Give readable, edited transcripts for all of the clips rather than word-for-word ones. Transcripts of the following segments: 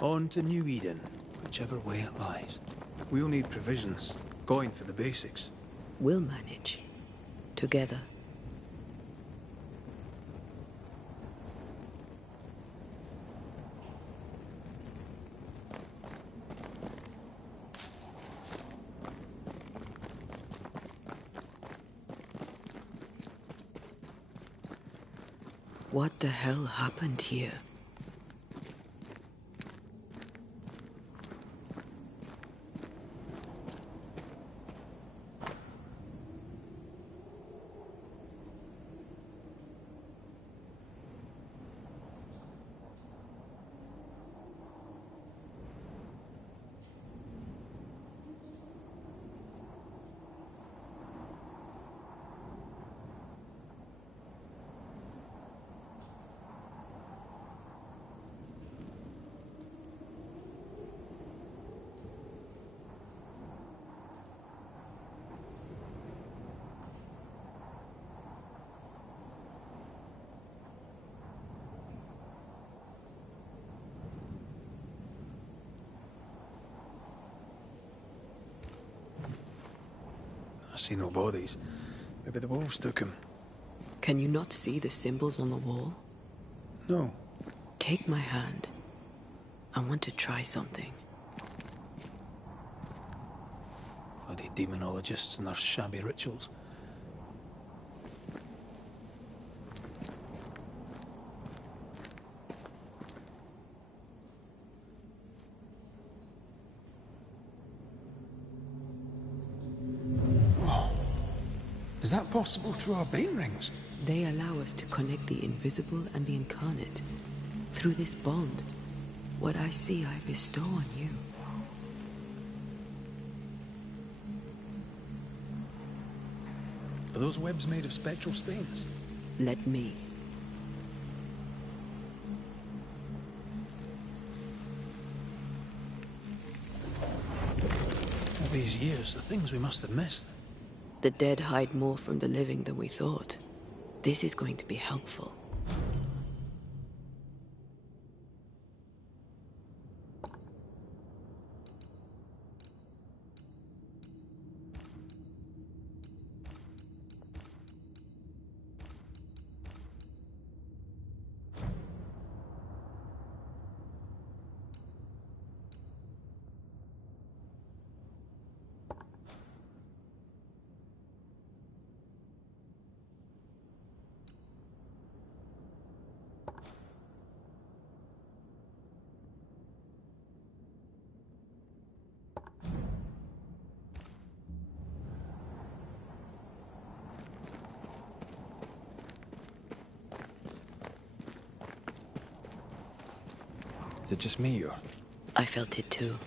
On to New Eden, whichever way it lies. We'll need provisions, going for the basics. We'll manage. Together. What the hell happened here? I see no bodies. Maybe the wolves took him. Can you not see the symbols on the wall? No. Take my hand. I want to try something. Bloody demonologists and their shabby rituals. Is that possible through our bane rings? They allow us to connect the invisible and the incarnate. Through this bond, what I see I bestow on you. Are those webs made of spectral stains? Let me. All these years, the things we must have missed. The dead hide more from the living than we thought. This is going to be helpful. Is it just me, or...? I felt it too.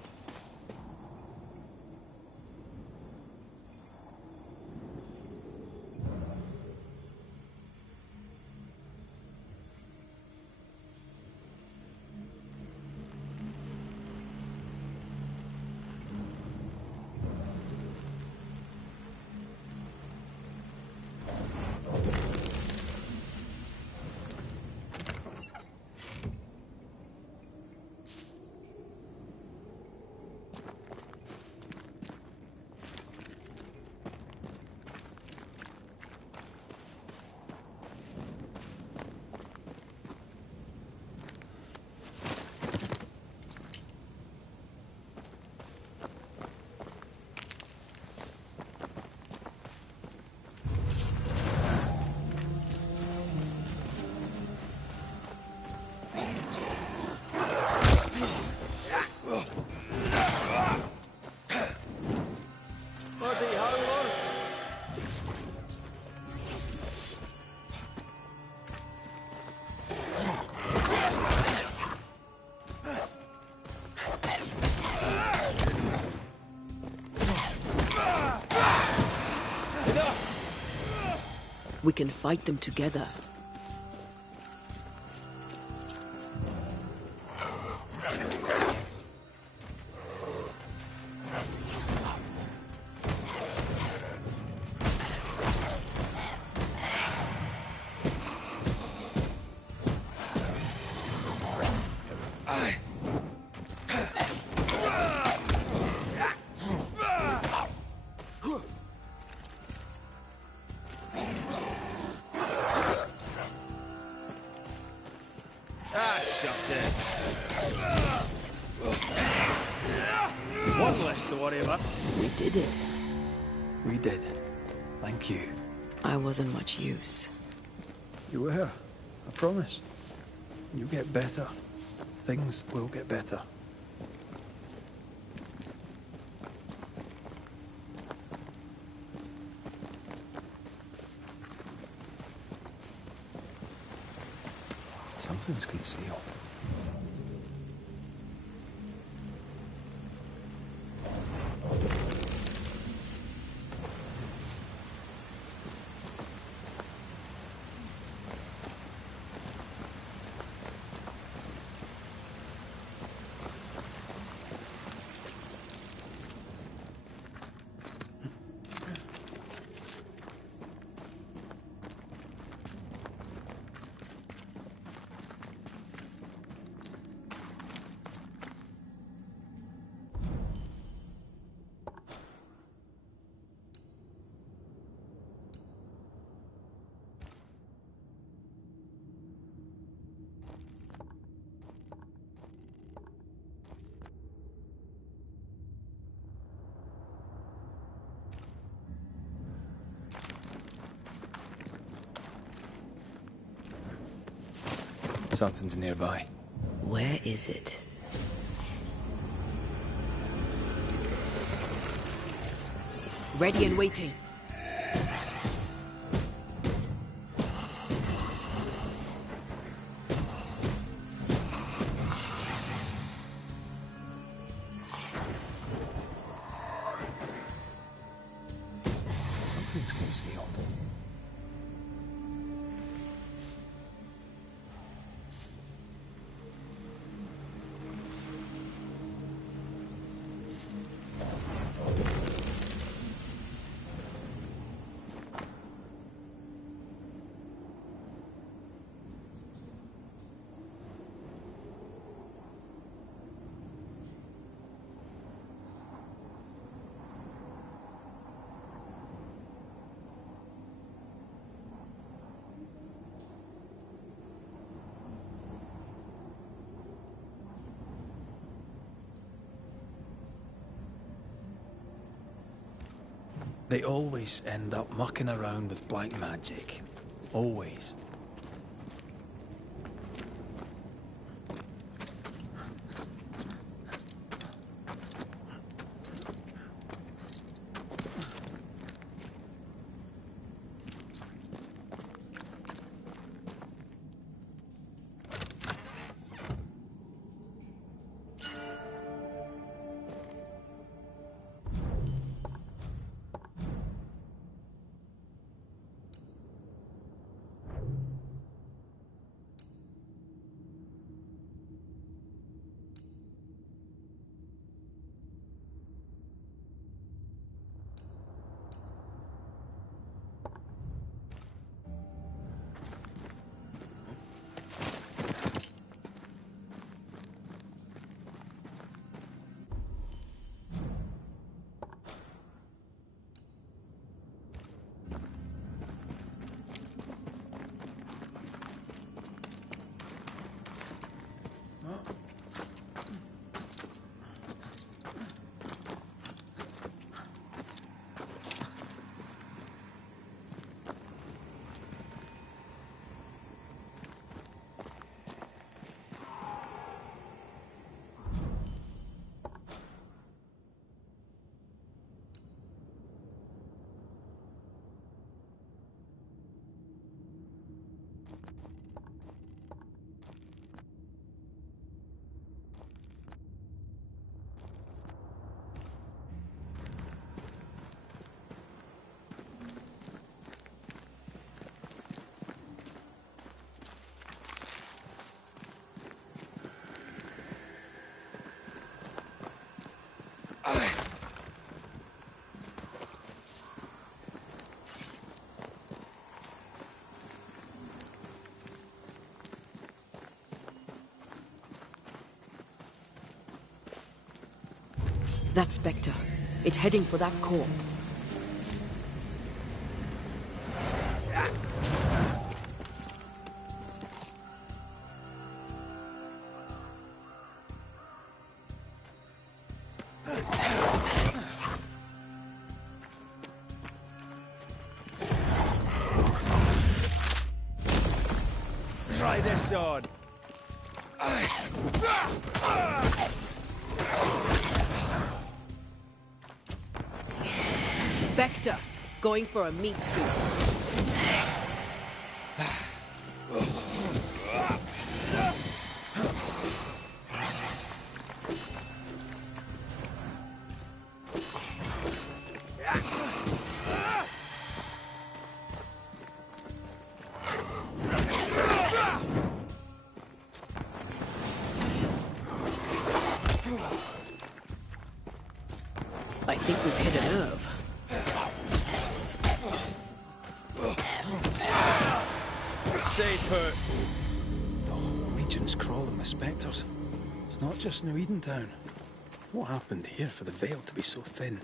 We can fight them together. One less to worry about. We did it. We did. Thank you. I wasn't much use. You were. I promise. You'll get better. Things will get better. Something's concealed. Something's nearby. Where is it? Ready and waiting. Something's concealed. They always end up mucking around with black magic. Always. That Spectre. It's heading for that corpse. this on. Spectre, going for a meat suit. I think we've hit a nerve. Stay put. Legion's crawling with spectres. It's not just New Edentown. What happened here for the veil to be so thin?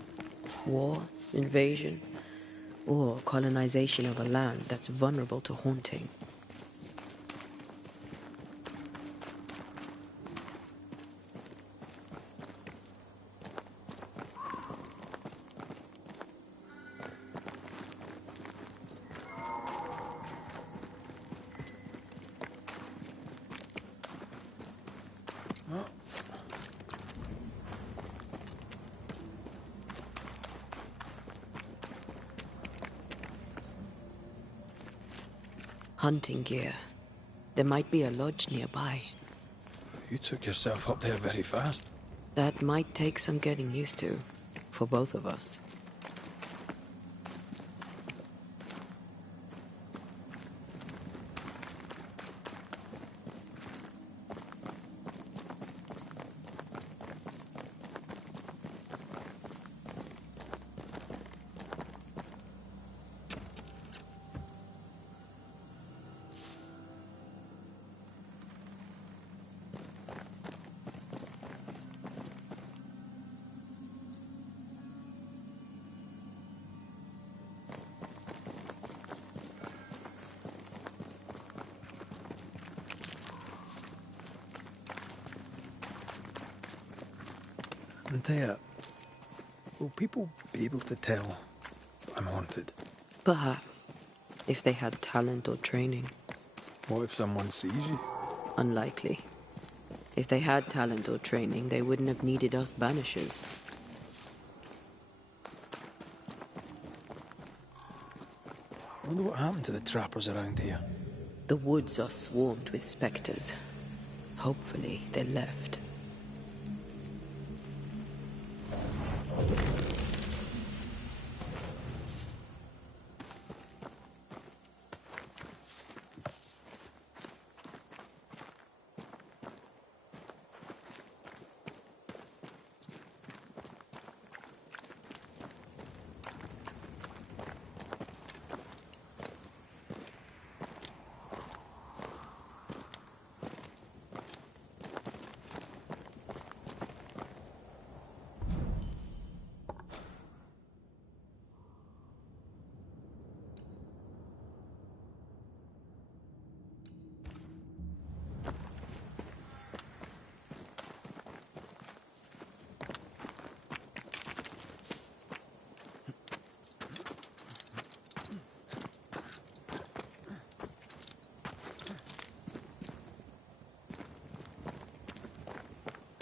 War, invasion, or colonization of a land that's vulnerable to haunting. Hunting gear. There might be a lodge nearby. You took yourself up there very fast. That might take some getting used to, for both of us. Antea, will people be able to tell I'm haunted? Perhaps, if they had talent or training. What if someone sees you? Unlikely. If they had talent or training, they wouldn't have needed us Banishers. I wonder what happened to the trappers around here. The woods are swarmed with spectres. Hopefully, they left.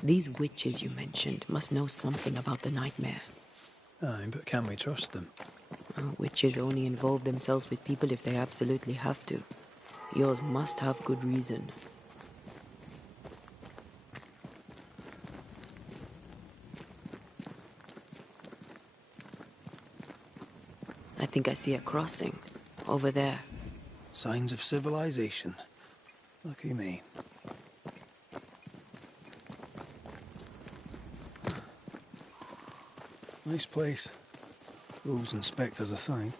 These witches you mentioned must know something about the nightmare. Aye, but can we trust them? Witches only involve themselves with people if they absolutely have to. Yours must have good reason. I think I see a crossing. Over there. Signs of civilization. Lucky me. Nice place. Wolves and spectres aside.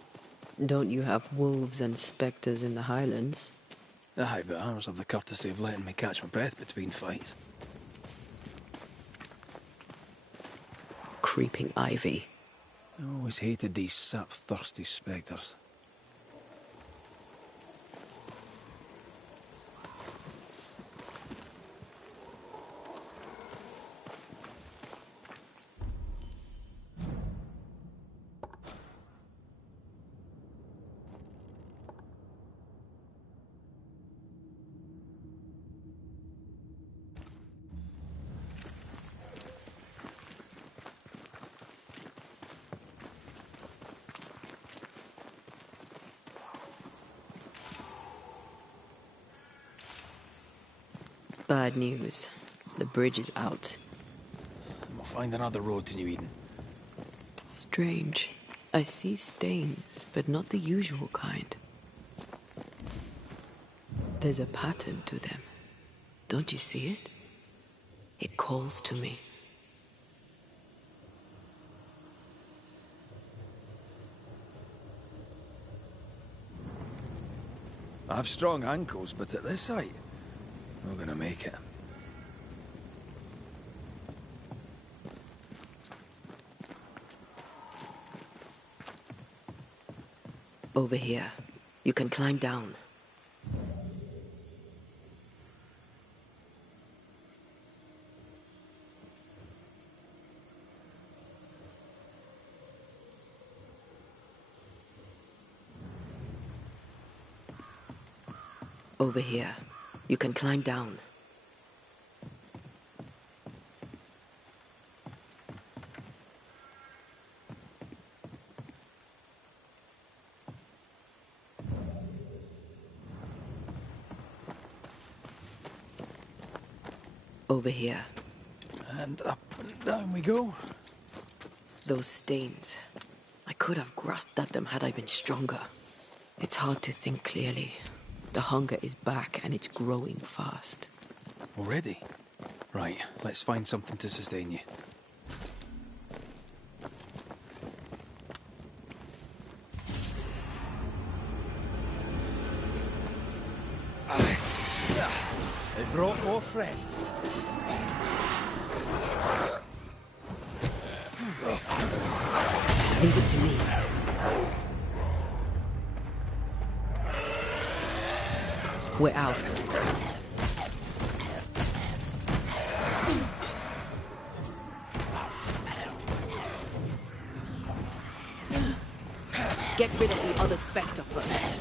Don't you have wolves and spectres in the Highlands? Aye, but ours have the courtesy of letting me catch my breath between fights. Creeping ivy. I always hated these sap-thirsty spectres. Bad news. The bridge is out. And we'll find another road to New Eden. Strange. I see stains, but not the usual kind. There's a pattern to them. Don't you see it? It calls to me. I've strong ankles, but at this height, not gonna make it. Over here. You can climb down. Over here. You can climb down. Over here. And up and down we go. Those stains. I could have grasped at them had I been stronger. It's hard to think clearly. The hunger is back and it's growing fast. Already? Right, let's find something to sustain you. They brought more friends. Leave it to me. We're out. Get rid of the other Spectre first.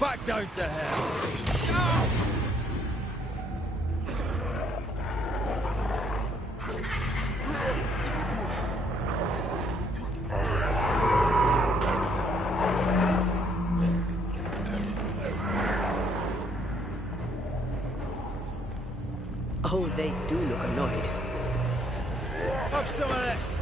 Back down to hell. Oh, they do look annoyed. Have some of this.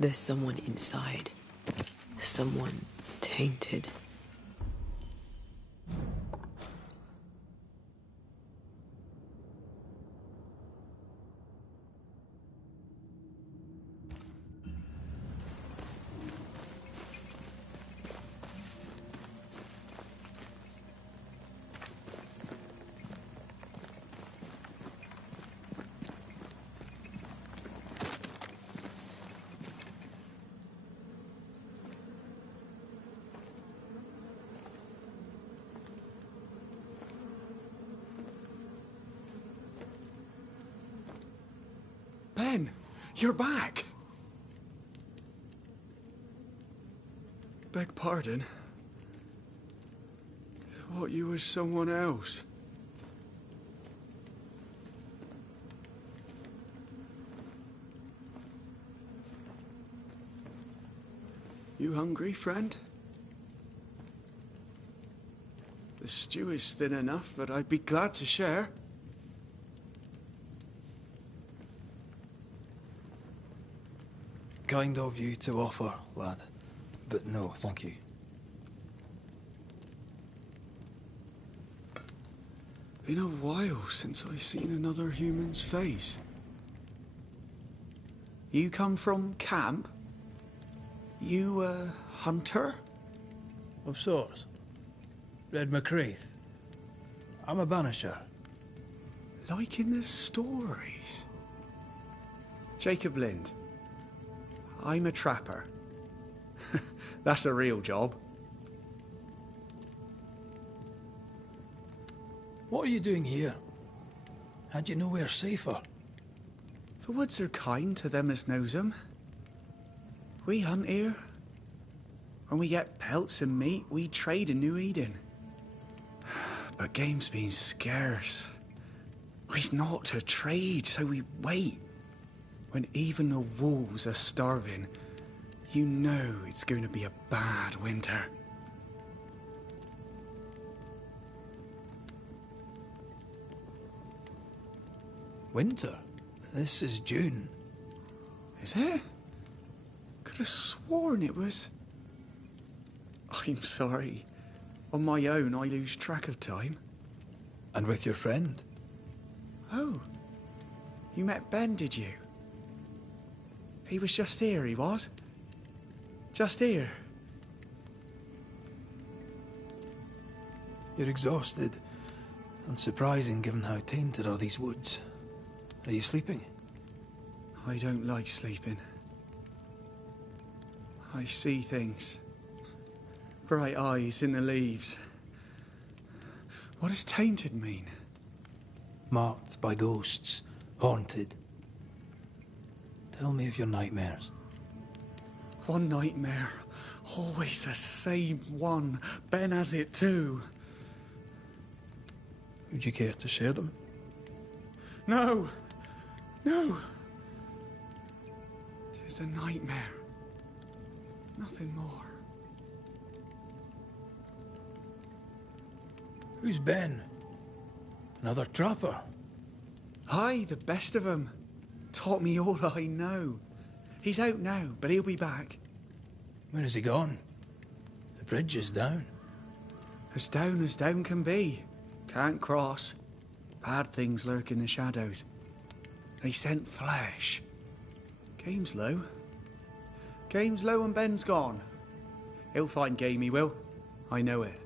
There's someone inside. Someone tainted. You're back! Beg pardon? Thought you was someone else. You hungry, friend? The stew is thin enough, but I'd be glad to share. Kind of you to offer, lad. But no, thank you. Been a while since I've seen another human's face. You come from camp? You a hunter? Of sorts. Red McCraith. I'm a Banisher. Like in the stories. Jacob Lind. I'm a trapper. That's a real job. What are you doing here? Had you nowhere safer? The woods are kind to them as knows 'em. We hunt here. When we get pelts and meat, we trade in New Eden. But game's been scarce. We've naught to trade, so we wait. When even the wolves are starving, you know it's going to be a bad winter. Winter? This is June. Is it? Could have sworn it was... I'm sorry. On my own, I lose track of time. And with your friend? Oh. You met Ben, did you? He was just here, he was. Just here. You're exhausted. Unsurprising given how tainted are these woods. Are you sleeping? I don't like sleeping. I see things. Bright eyes in the leaves. What does tainted mean? Marked by ghosts. Haunted. Tell me of your nightmares. One nightmare. Always the same one. Ben has it too. Would you care to share them? No! No! Tis a nightmare. Nothing more. Who's Ben? Another trapper? Aye, the best of 'em. Taught me all I know. He's out now, but he'll be back. Where has he gone? The bridge is down. As down can be. Can't cross. Bad things lurk in the shadows. They scent flesh. Game's low. Game's low and Ben's gone. He'll find game, he will. I know it.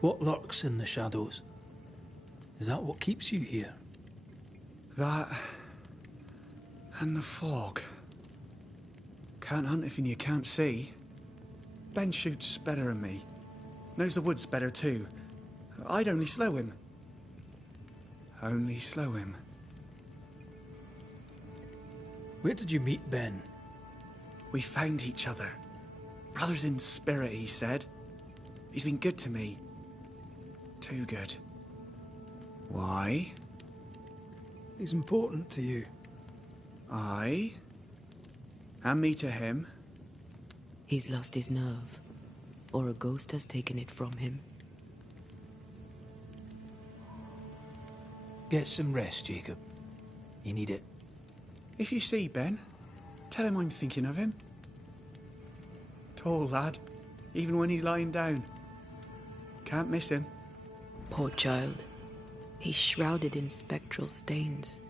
What lurks in the shadows? Is that what keeps you here? That... and the fog. Can't hunt if you can't see. Ben shoots better than me. Knows the woods better too. I'd only slow him. Only slow him. Where did you meet Ben? We found each other. Brothers in spirit, he said. He's been good to me. Too good. Why? He's important to you. I? And me to him? He's lost his nerve, or a ghost has taken it from him. Get some rest, Jacob. You need it. If you see Ben, tell him I'm thinking of him. Tall lad, even when he's lying down. Can't miss him. Poor child. He's shrouded in spectral stains.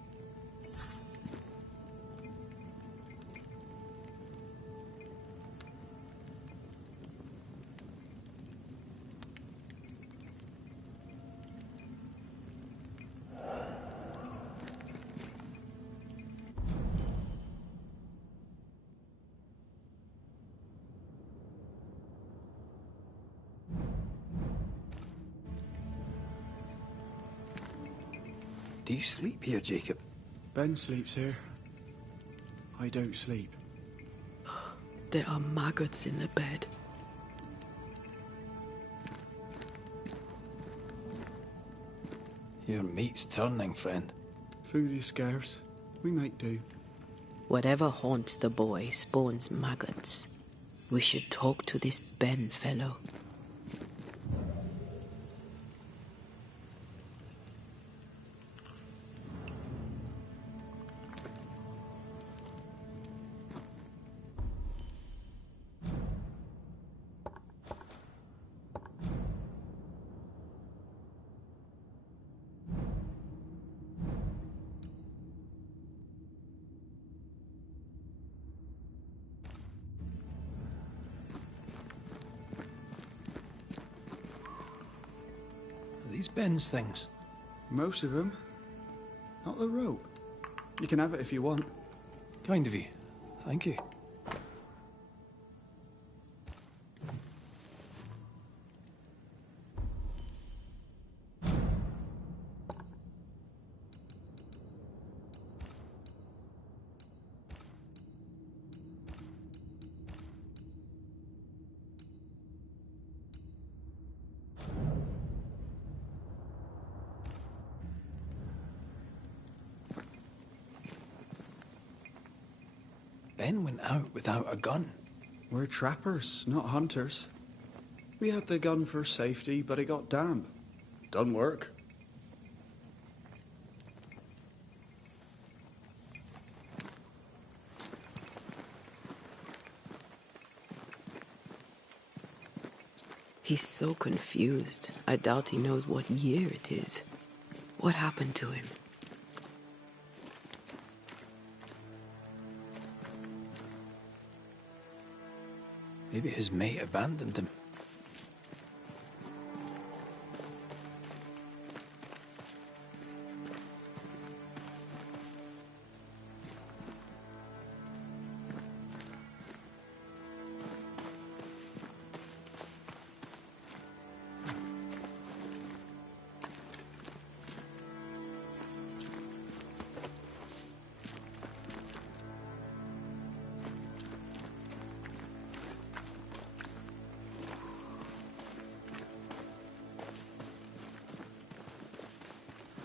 Do you sleep here, Jacob? Ben sleeps here. I don't sleep. There are maggots in the bed. Your meat's turning, friend. Food is scarce. We make do. Whatever haunts the boy spawns maggots. We should talk to this Ben fellow. Are these Ben's things? Most of them. Not the rope. You can have it if you want. Kind of you. Thank you. Ben went out without a gun. We're trappers, not hunters. We had the gun for safety, but it got damp. Done work. He's so confused. I doubt he knows what year it is. What happened to him? Maybe his mate abandoned him.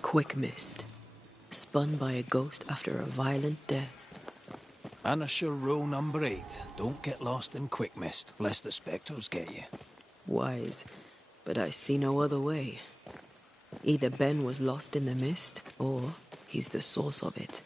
Quick mist. Spun by a ghost after a violent death. Banisher row number 8. Don't get lost in quick mist, lest the spectres get you. Wise, but I see no other way. Either Ben was lost in the mist, or he's the source of it.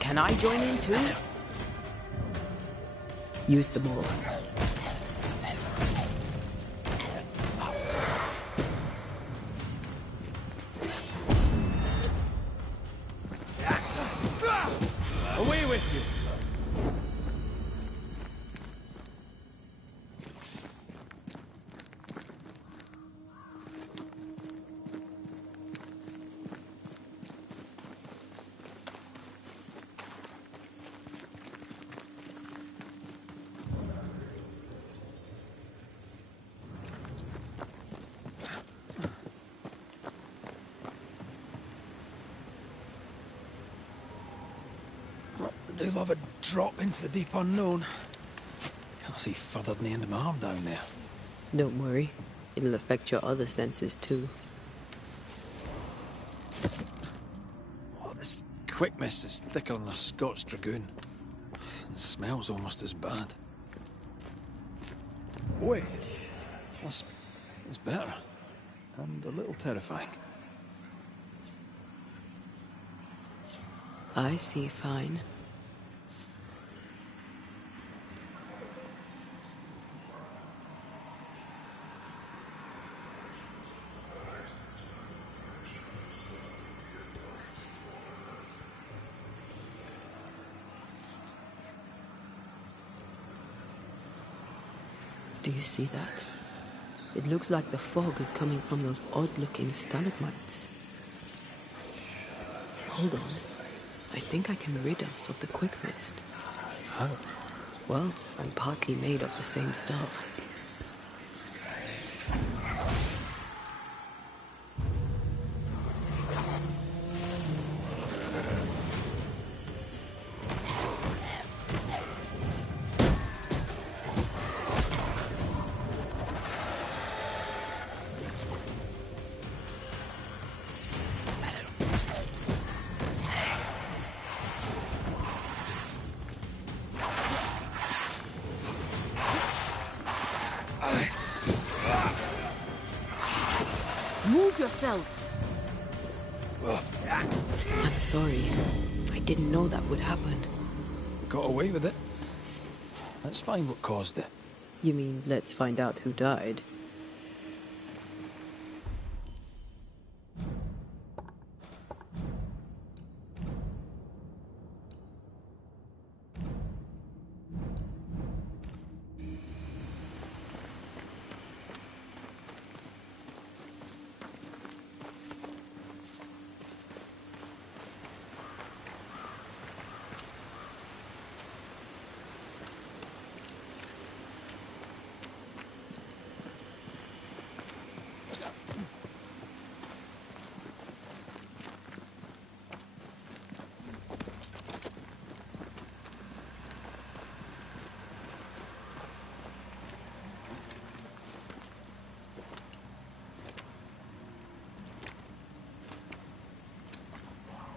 Can I join in too? Use them all. Away with you! I do love a drop into the deep unknown. Can't see further than the end of my arm down there. Don't worry. It'll affect your other senses too. Oh, this quick mist is thicker than a Scots dragoon. It smells almost as bad. Wait, that's better. And a little terrifying. I see fine. Do you see that? It looks like the fog is coming from those odd-looking stalagmites. Hold on. I think I can rid us of the quick mist. How? Well, I'm partly made of the same stuff. Move yourself! I'm sorry. I didn't know that would happen. Got away with it. Let's find what caused it. You mean, let's find out who died?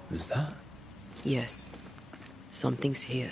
Who's that? Yes. Something's here.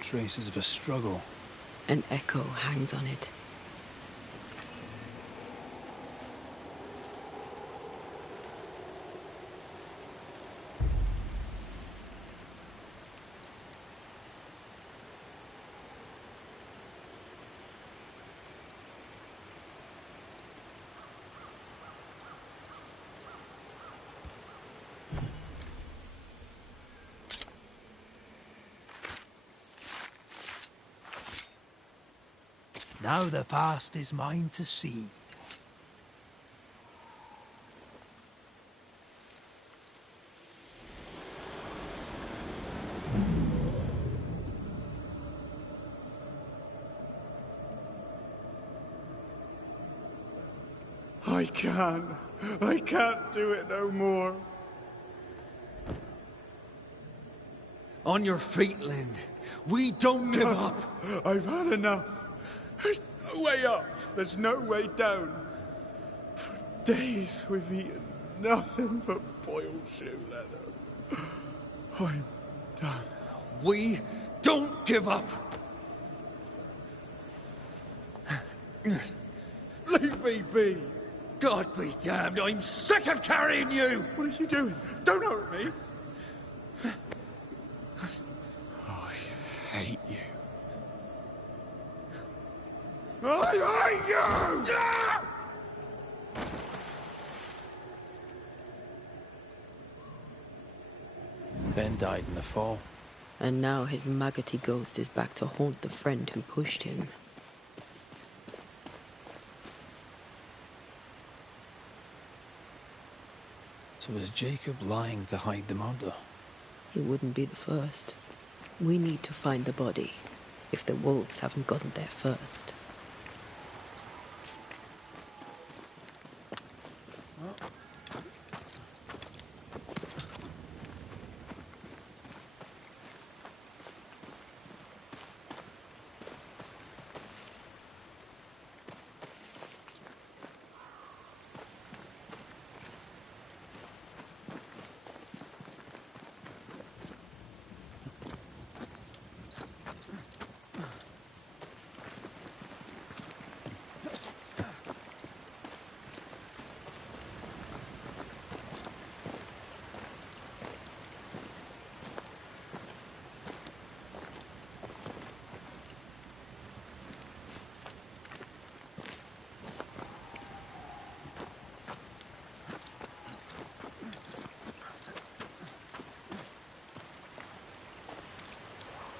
Traces of a struggle. An echo hangs on it. Now the past is mine to see. I can't do it no more. On your feet, Lind. We don't give up. I've had enough. There's no way up. There's no way down. For days we've eaten nothing but boiled shoe leather. I'm done. We don't give up! Leave me be! God be damned, I'm sick of carrying you! What are you doing? Don't hurt me! I hate you. I hate you! Ben died in the fall. And now his maggoty ghost is back to haunt the friend who pushed him. So was Jacob lying to hide the murder? He wouldn't be the first. We need to find the body, if the wolves haven't gotten there first.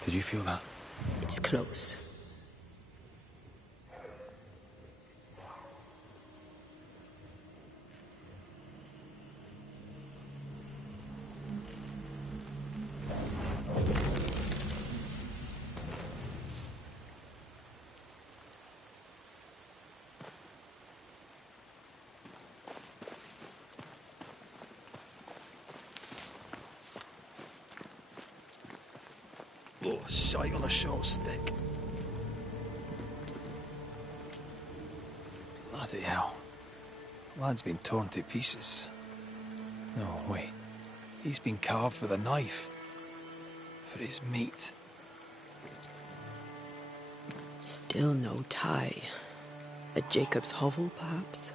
Did you feel that? It's close. Oh, a shite on a short stick. Bloody hell. Lad's been torn to pieces. No, wait. He's been carved with a knife. For his meat. Still no tie. At Jacob's hovel, perhaps?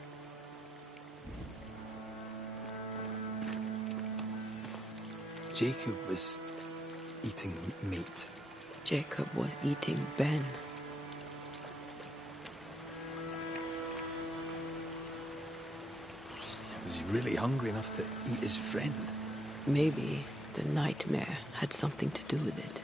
Jacob was eating meat. Jacob was eating Ben. Was he really hungry enough to eat his friend? Maybe the nightmare had something to do with it.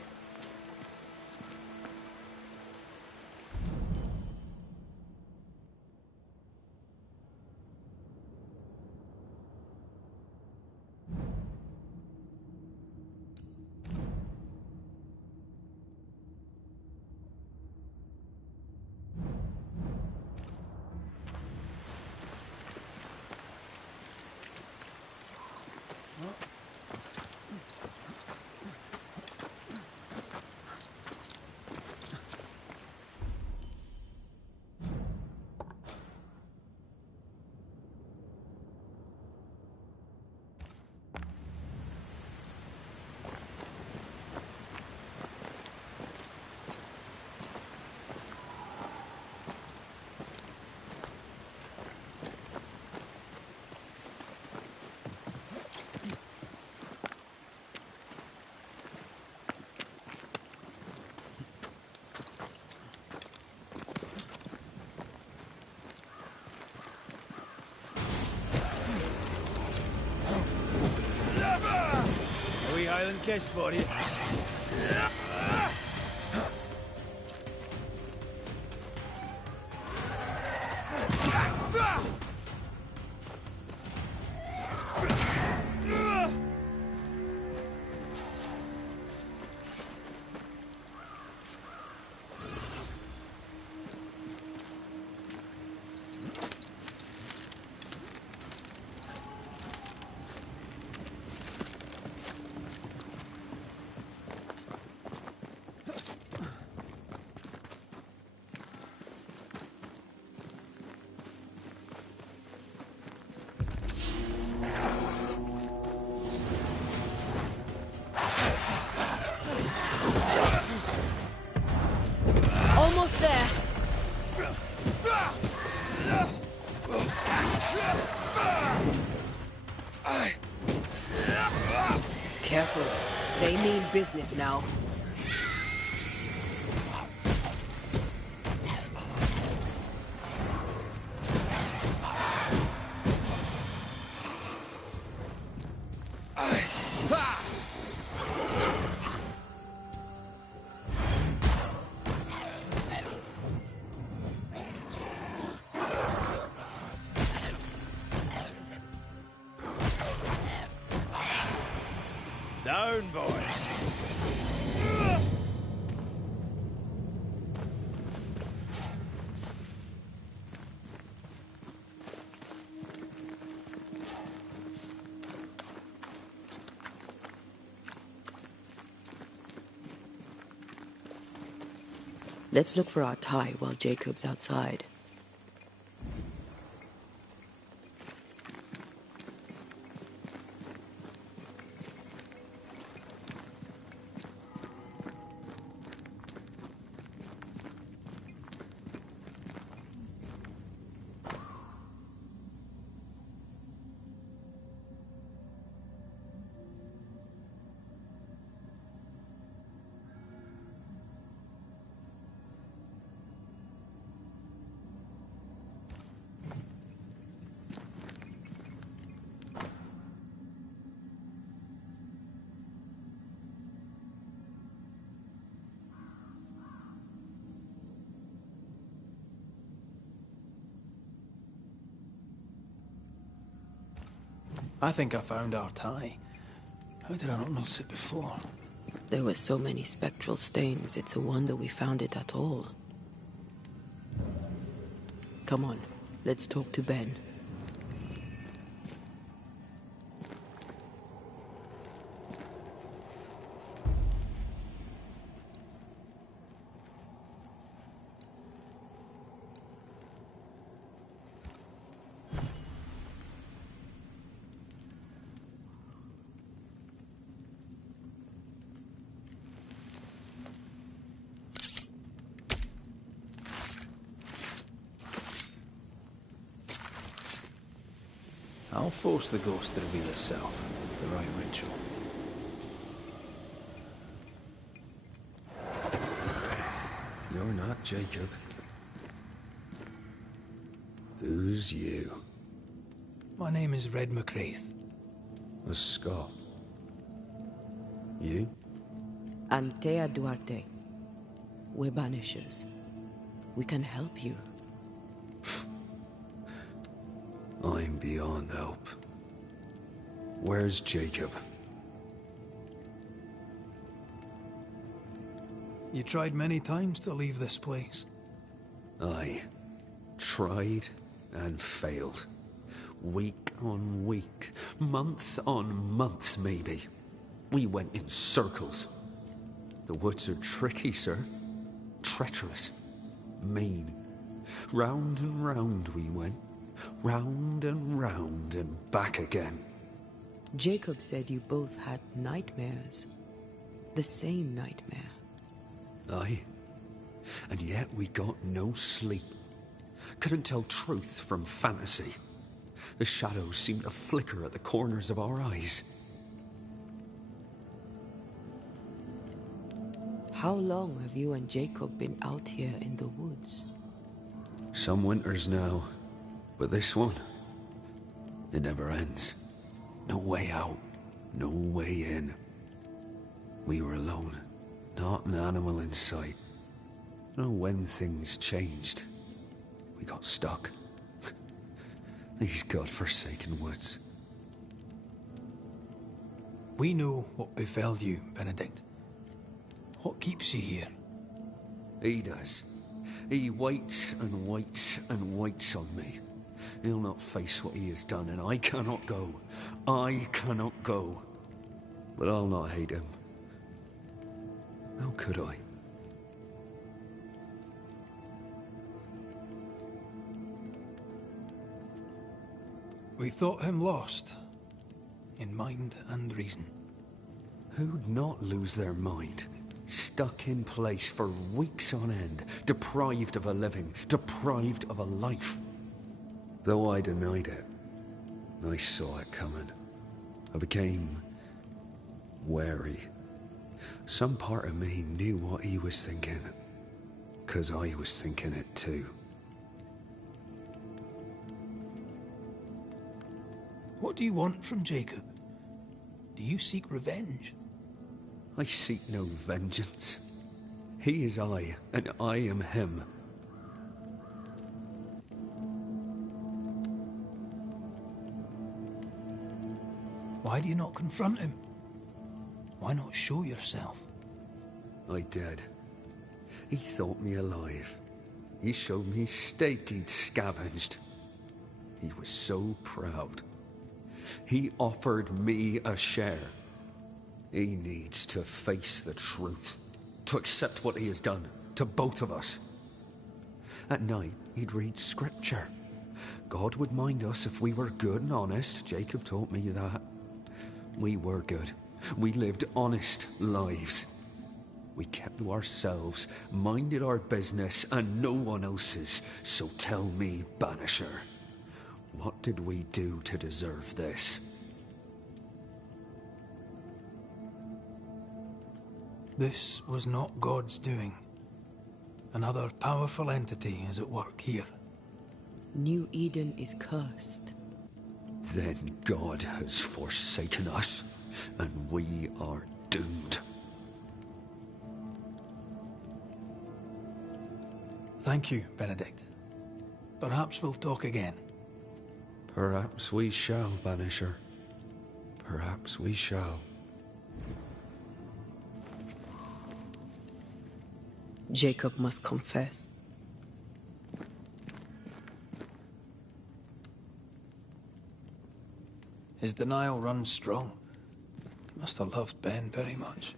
A wee Highland kiss for you. They mean business now. Down, boy. Let's look for our tie while Jacob's outside. I think I found our tie. How did I not notice it before? There were so many spectral stains, it's a wonder we found it at all. Come on, let's talk to Ben. I'll force the ghost to reveal itself. The right ritual. You're not Jacob. Who's you? My name is Red McCraith. A Scot. You? Antea Duarte. We're Banishers. We can help you. I'm beyond help. Where's Jacob? You tried many times to leave this place. I tried and failed. Week on week, month on month maybe. We went in circles. The woods are tricky, sir. Treacherous. Mean. Round and round we went. Round and back again. Jacob said you both had nightmares. The same nightmare. Aye. And yet we got no sleep. Couldn't tell truth from fantasy. The shadows seemed to flicker at the corners of our eyes. How long have you and Jacob been out here in the woods? Some winters now. But this one, it never ends. No way out, no way in. We were alone, not an animal in sight. I don't know when things changed. We got stuck. These godforsaken woods. We know what befell you, Benedict. What keeps you here? He does. He waits and waits and waits on me. He'll not face what he has done, and I cannot go. I cannot go. But I'll not hate him. How could I? We thought him lost, in mind and reason. Who'd not lose their mind? Stuck in place for weeks on end, deprived of a living, deprived of a life. Though I denied it, I saw it coming. I became wary, Some part of me knew what he was thinking, 'cause I was thinking it too. What do you want from Jacob? Do you seek revenge? I seek no vengeance. He is I, and I am him. Why do you not confront him? Why not show yourself? I did. He thought me alive. He showed me steak he'd scavenged. He was so proud. He offered me a share. He needs to face the truth, to accept what he has done to both of us. At night, he'd read scripture. God would mind us if we were good and honest. Jacob taught me that. We were good. We lived honest lives. We kept to ourselves, minded our business and no one else's. So tell me, Banisher, what did we do to deserve this? This was not God's doing. Another powerful entity is at work here. New Eden is cursed. Then God has forsaken us, and we are doomed. Thank you, Benedict. Perhaps we'll talk again. Perhaps we shall, Banisher. Perhaps we shall. Jacob must confess. His denial runs strong. He must have loved Ben very much.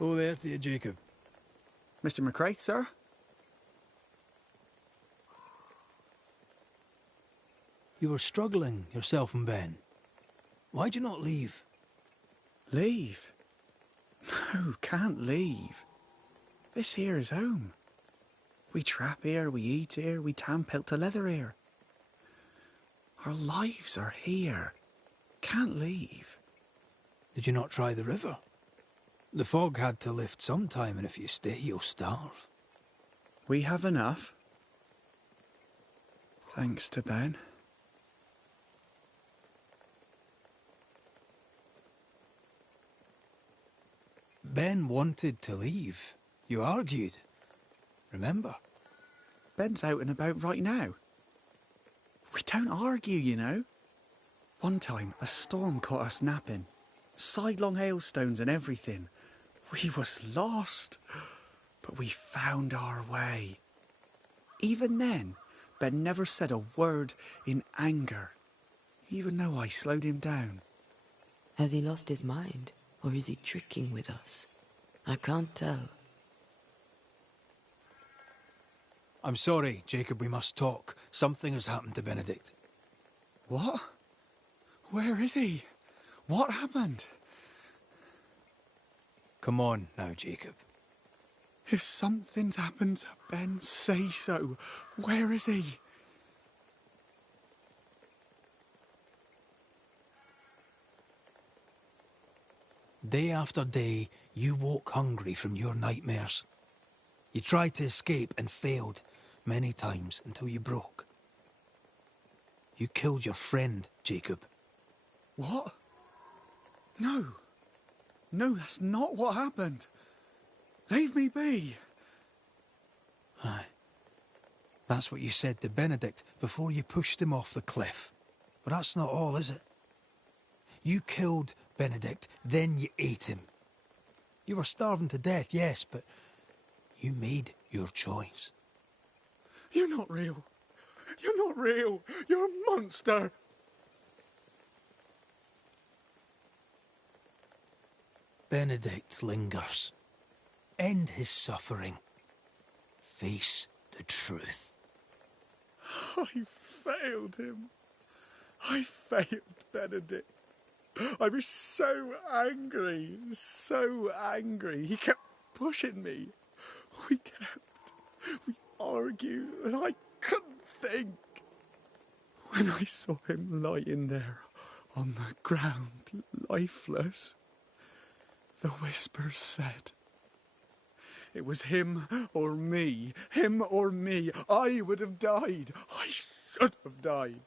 Oh, there to you, Jacob. Mr. McCraith, sir? You were struggling, yourself and Ben. Why'd you not leave? Leave? No, can't leave. This here is home. We trap here, we eat here, we tan pelt to leather here. Our lives are here. Can't leave. Did you not try the river? The fog had to lift sometime, and if you stay, you'll starve. We have enough. Thanks to Ben. Ben wanted to leave. You argued. Remember? Ben's out and about right now. We don't argue, you know. One time, a storm caught us napping. Sidelong hailstones and everything. We was lost. But we found our way. Even then, Ben never said a word in anger. Even though I slowed him down. Has he lost his mind? Or is he tricking with us? I can't tell. I'm sorry, Jacob, we must talk. Something has happened to Benedict. What? Where is he? What happened? Come on now, Jacob. If something's happened to Ben, say so. Where is he? Day after day, you woke hungry from your nightmares. You tried to escape and failed many times until you broke. You killed your friend, Jacob. What? No. No, that's not what happened. Leave me be. Aye. That's what you said to Benedict before you pushed him off the cliff. But that's not all, is it? You killed Benedict, then you ate him. You were starving to death, yes, but you made your choice. You're not real. You're not real. You're a monster. Benedict lingers. End his suffering. Face the truth. I failed him. I failed Benedict. I was so angry, so angry. He kept pushing me. We argued, and I couldn't think. When I saw him lying there on the ground, lifeless, the whispers said, it was him or me, him or me. I would have died. I should have died.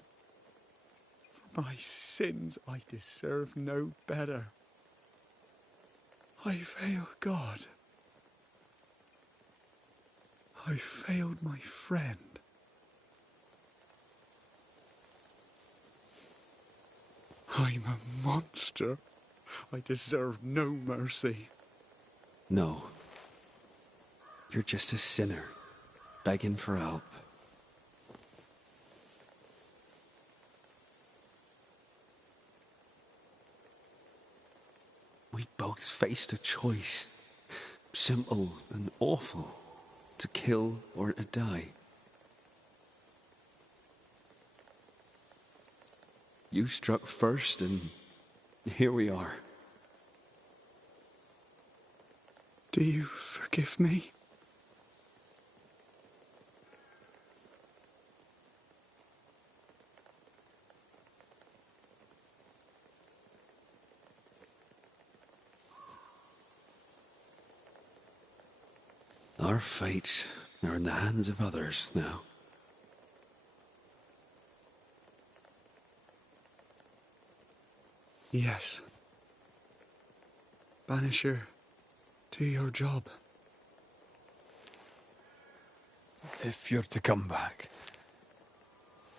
For my sins, I deserve no better. I failed God. I failed my friend. I'm a monster. I deserve no mercy. No. You're just a sinner, begging for help. We both faced a choice, simple and awful, to kill or to die. You struck first, and here we are. Do you forgive me? Our fates are in the hands of others now. Yes. Banisher, do your job. If you're to come back,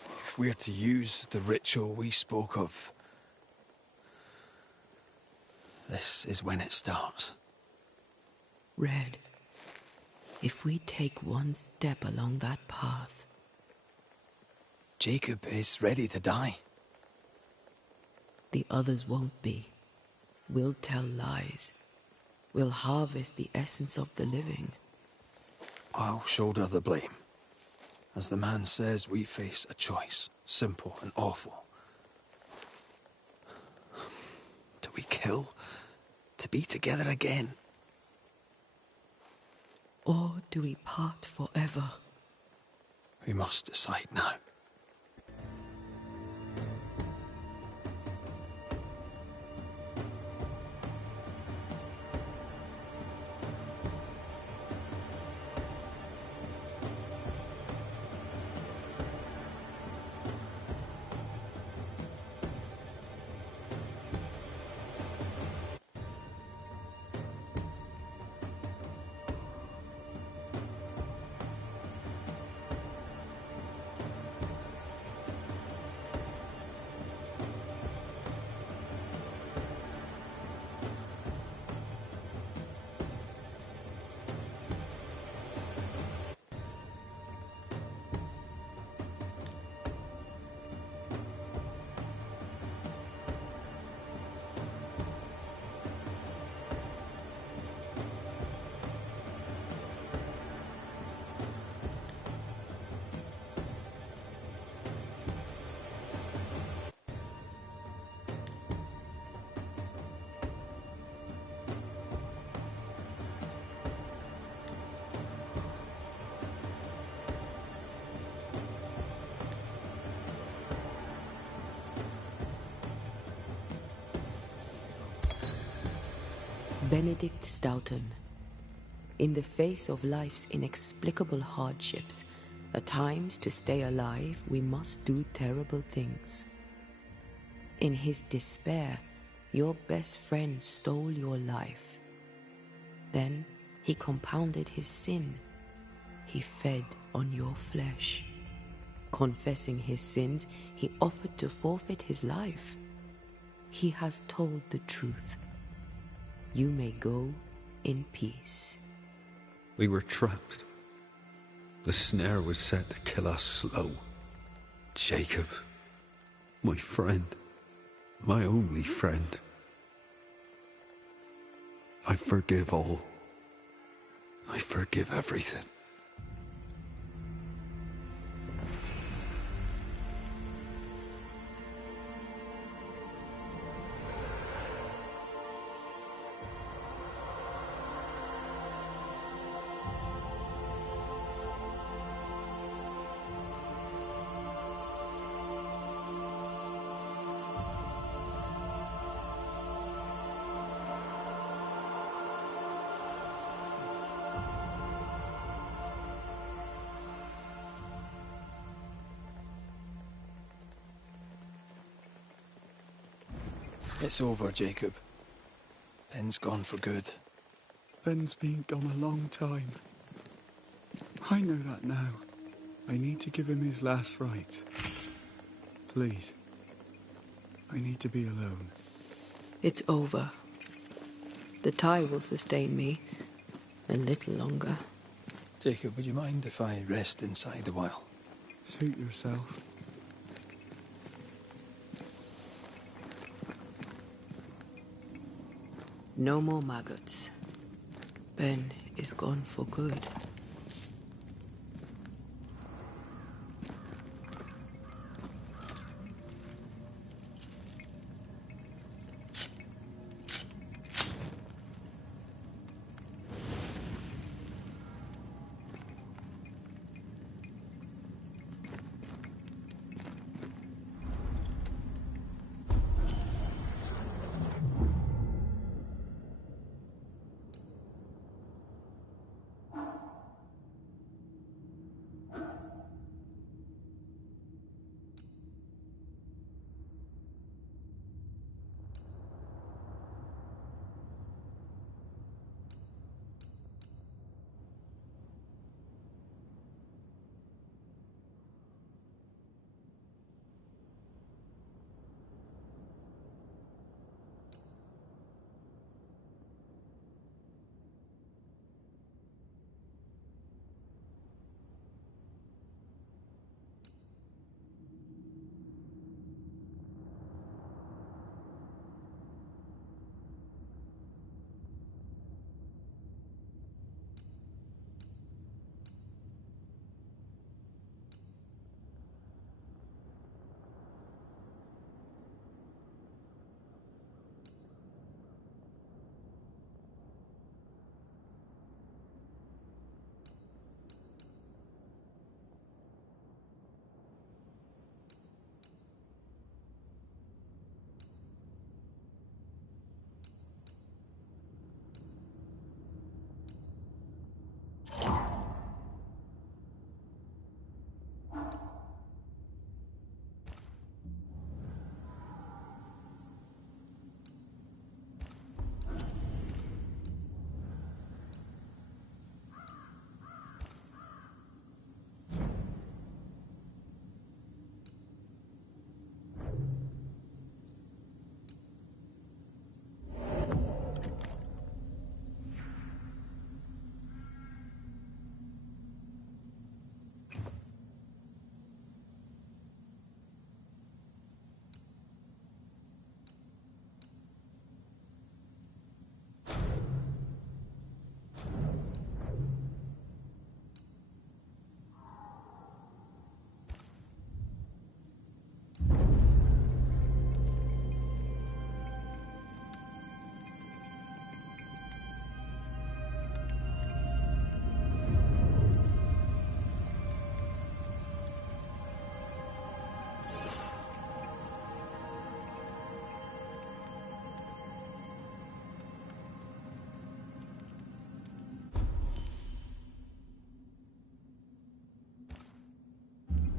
if we're to use the ritual we spoke of, this is when it starts. Red, if we take one step along that path... Jacob is ready to die. The others won't be. We'll tell lies. We'll harvest the essence of the living. I'll shoulder the blame. As the man says, we face a choice, simple and awful. Do we kill to be together again? Or do we part forever? We must decide now. Benedict Stoughton. In the face of life's inexplicable hardships, at times to stay alive, we must do terrible things. In his despair, your best friend stole your life. Then he compounded his sin. He fed on your flesh. Confessing his sins, he offered to forfeit his life. He has told the truth. You may go in peace. We were trapped. The snare was set to kill us slow. Jacob, my friend, my only friend. I forgive all. I forgive everything. It's over, Jacob. Ben's gone for good. Ben's been gone a long time. I know that now. I need to give him his last rites. Please. I need to be alone. It's over. The tie will sustain me a little longer. Jacob, would you mind if I rest inside a while? Suit yourself. No more maggots. Ben is gone for good.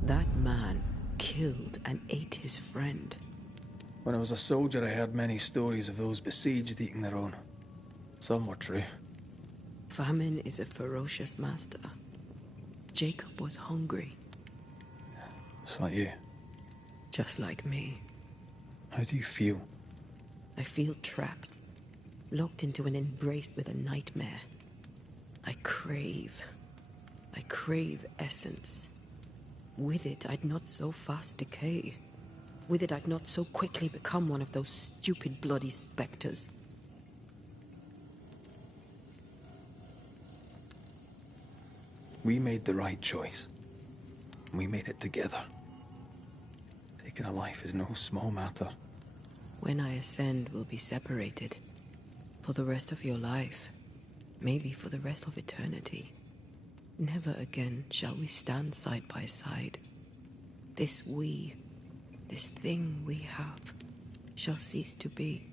That man killed and ate his friend. When I was a soldier, I heard many stories of those besieged eating their own. Some were true. Famine is a ferocious master. Jacob was hungry. Just like you. Just like me. How do you feel? I feel trapped. Locked into an embrace with a nightmare. I crave essence. With it, I'd not so fast decay. With it, I'd not so quickly become one of those stupid bloody specters. We made the right choice. We made it together. Taking a life is no small matter. When I ascend, we'll be separated. For the rest of your life. Maybe for the rest of eternity. Never again shall we stand side by side. This thing we have, shall cease to be.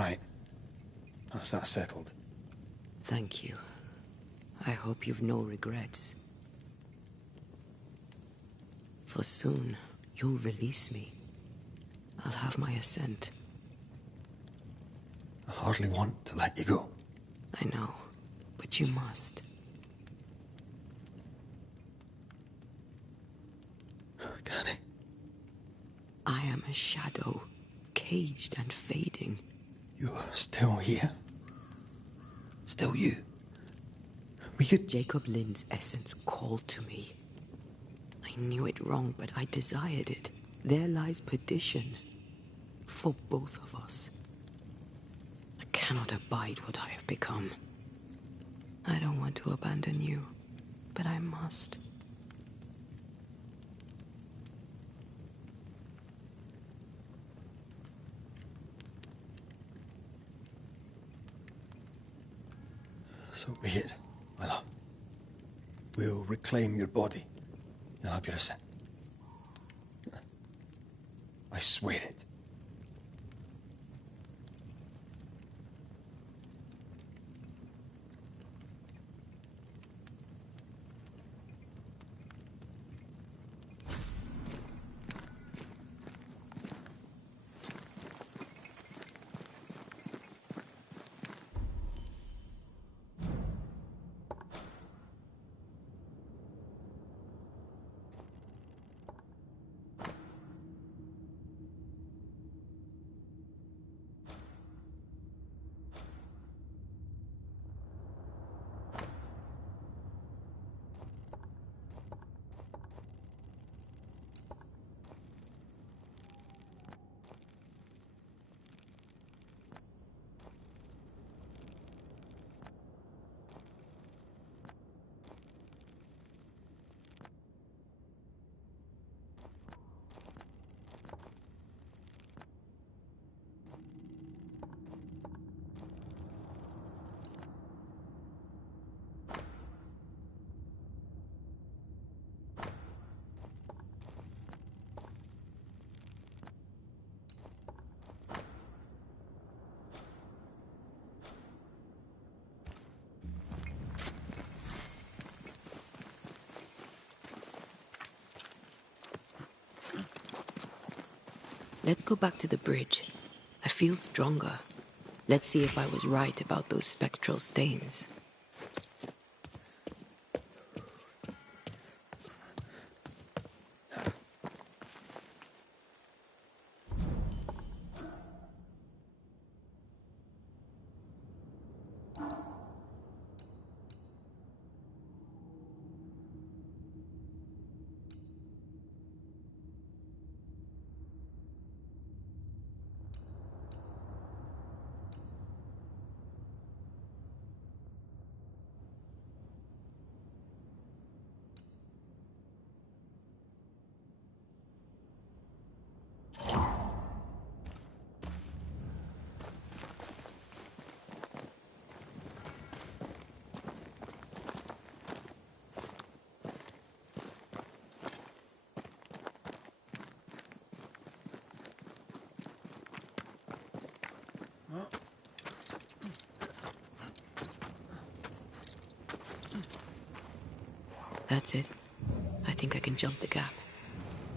Right. That's that settled. Thank you. I hope you've no regrets. For soon, you'll release me. I'll have my assent. I hardly want to let you go. I know, but you must. Can I? I am a shadow, caged and fading. You're still here? Still you? We could... Jacob Lynn's essence called to me. I knew it wrong, but I desired it. There lies perdition. For both of us. I cannot abide what I have become. I don't want to abandon you, but I must. So be it, my love. We'll reclaim your body. You'll have your assent. I swear it. Let's go back to the bridge. I feel stronger. Let's see if I was right about those spectral stains. That's it. I think I can jump the gap.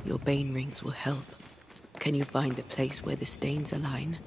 Your bane rings will help. Can you find the place where the stains align?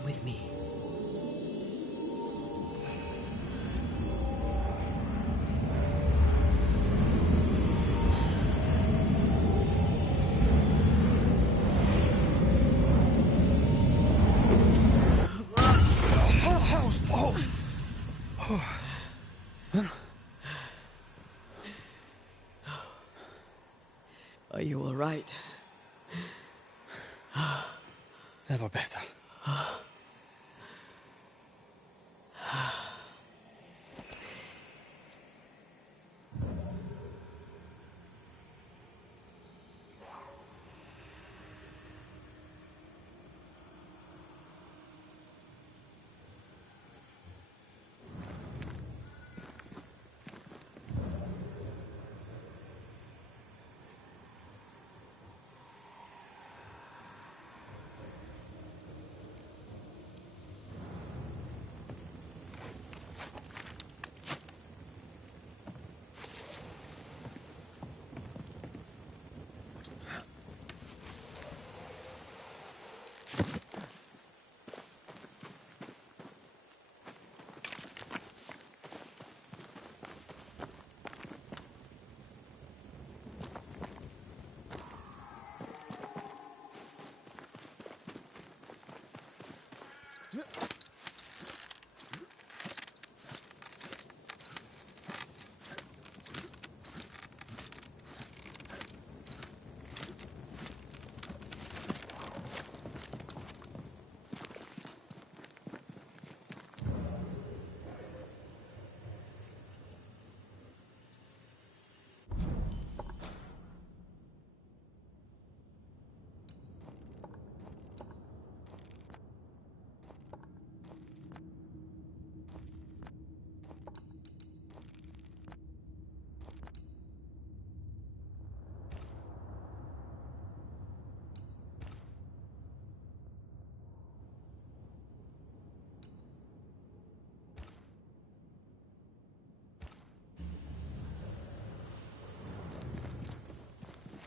Come with me. Are you all right? Never better.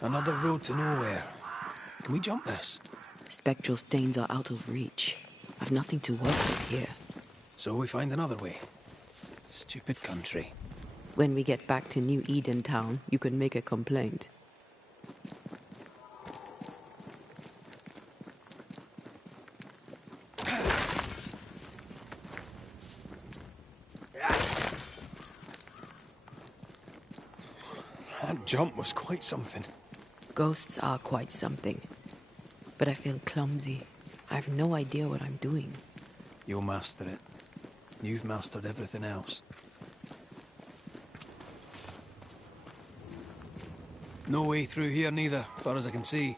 Another road to nowhere. Can we jump this? Spectral stains are out of reach. I've nothing to work with here. So we find another way. Stupid country. When we get back to New Eden Town, you can make a complaint. That jump was quite something. Ghosts are quite something. But I feel clumsy. I have no idea what I'm doing. You'll master it. You've mastered everything else. No way through here neither, far as I can see.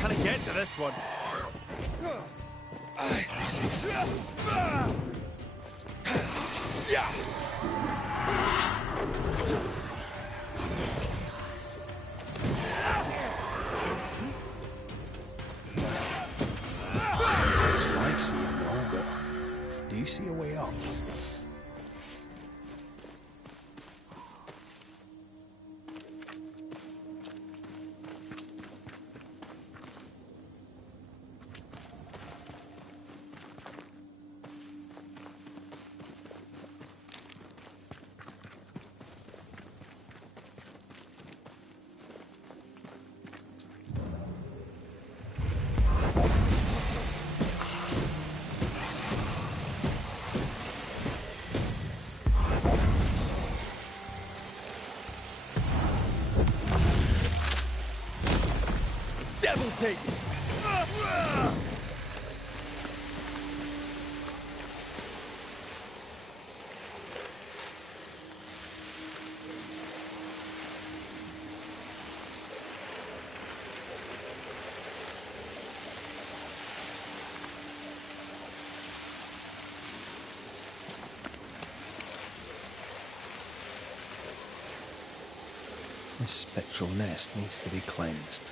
Can I get to this one? It's like seeing it all, but do you see a way up? Devil take it! This spectral nest needs to be cleansed.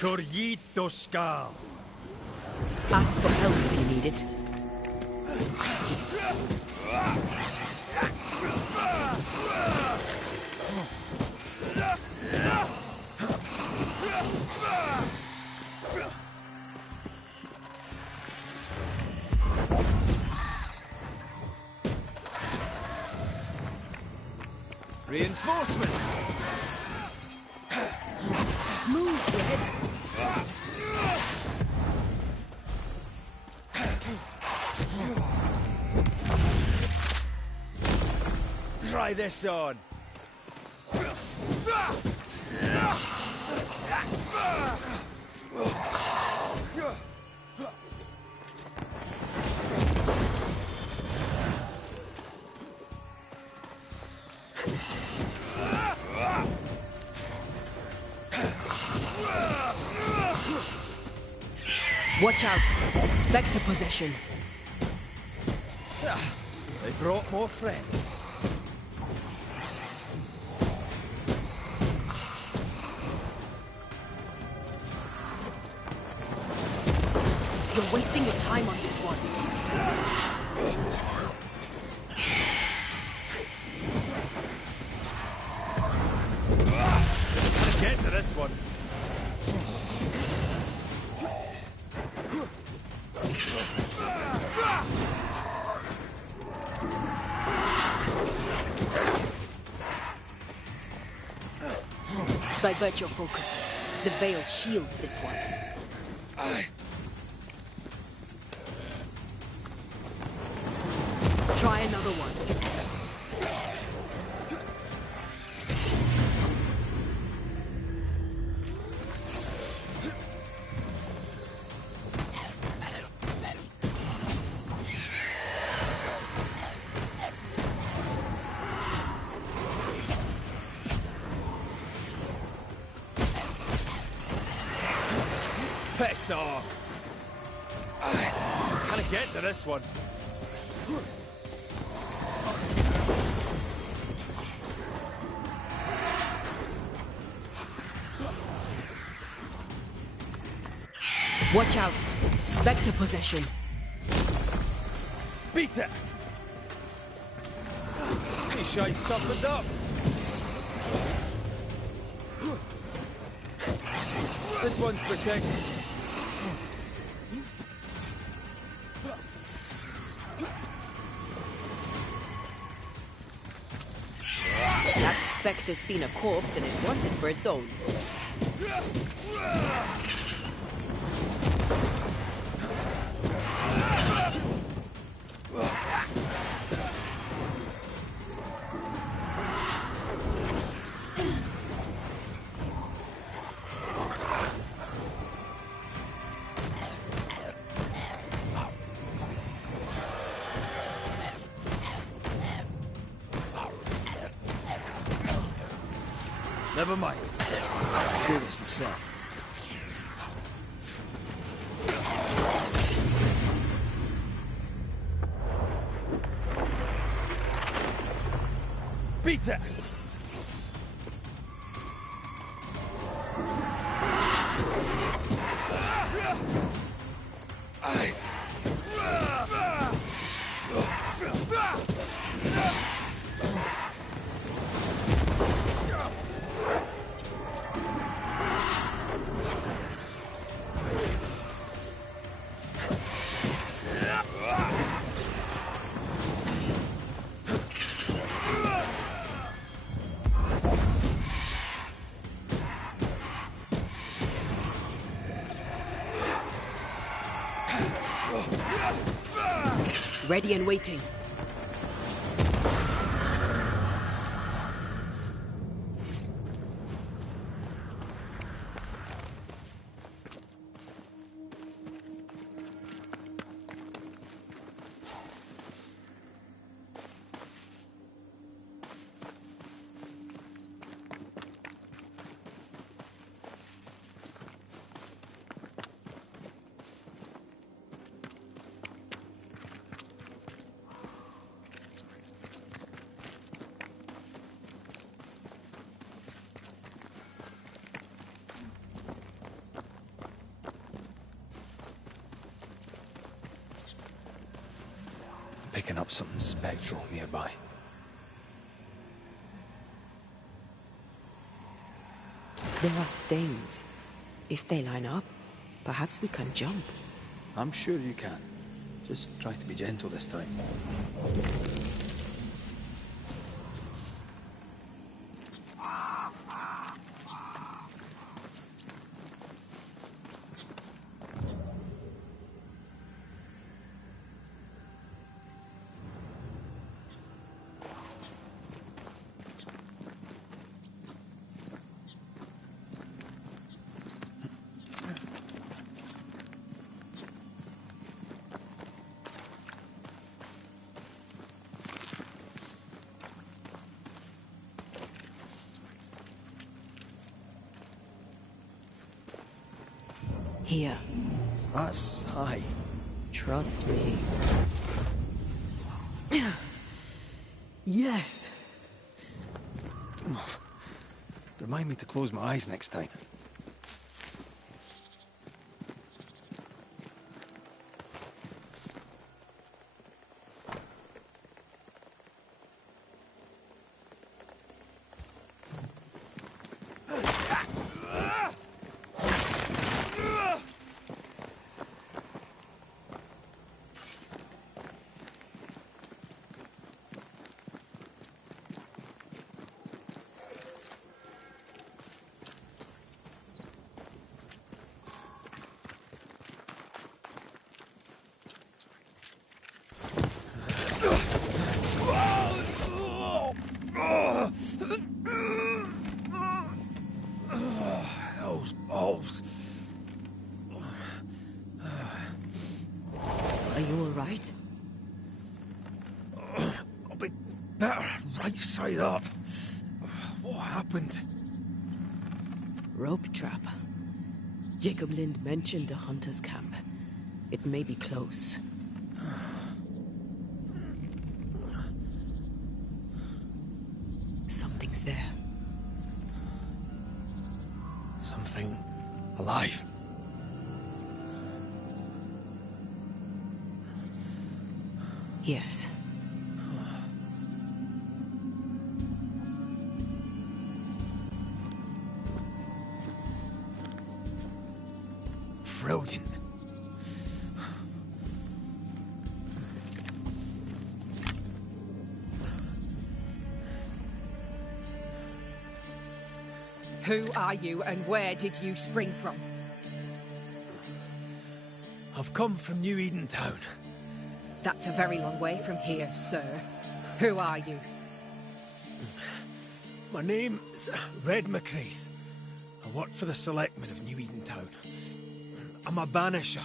Corrito Skal. Ask for help if you need it. Reinforcements! Move, Red. Try this on! Watch out. Spectre possession. They brought more friends. You're wasting your time on this one. Get to this one. Divert your focus. The veil shields this one. Try another one. Piss off! Can I get to this one? Watch out. Spectre possession. Beat it! You sure you toughened up? This one's protected. That Spectre's seen a corpse and it wants it for its own. Never mind. I'll do this myself. Beat it! Ready and waiting. Picking up something spectral nearby. There are stains. If they line up, perhaps we can jump. I'm sure you can. Just try to be gentle this time. Here. That's high. Trust me. Yes! Remind me to close my eyes next time. Those balls. Are you alright? I'll be better right side up. What happened? Rope trap. Jacob Lind mentioned the hunter's camp. It may be close. Something's there. Something alive. Yes. Brilliant. Who are you and where did you spring from? I've come from New Eden Town. That's a very long way from here, sir. Who are you? My name's Red McCraith. I work for the selectmen of New Eden Town. I'm a banisher.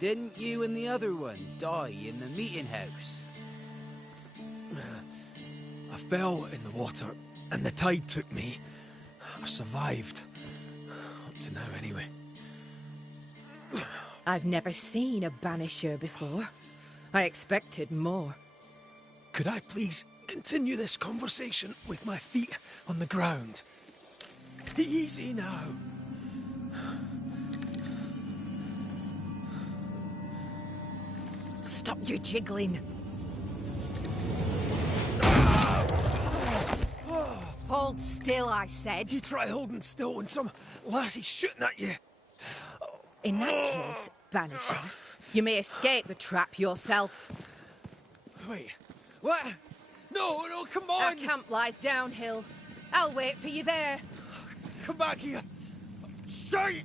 Didn't you and the other one die in the meeting house? I fell in the water and the tide took me. I survived. Up to now, anyway. I've never seen a banisher before. I expected more. Could I please continue this conversation with my feet on the ground? Easy now. Stop your jiggling. Hold still, I said. You try holding still when some lassie's shooting at you. In that case, Banisher, you may escape the trap yourself. Wait, what? No, no, come Our on! camp lies downhill. I'll wait for you there. Come back here! Shite!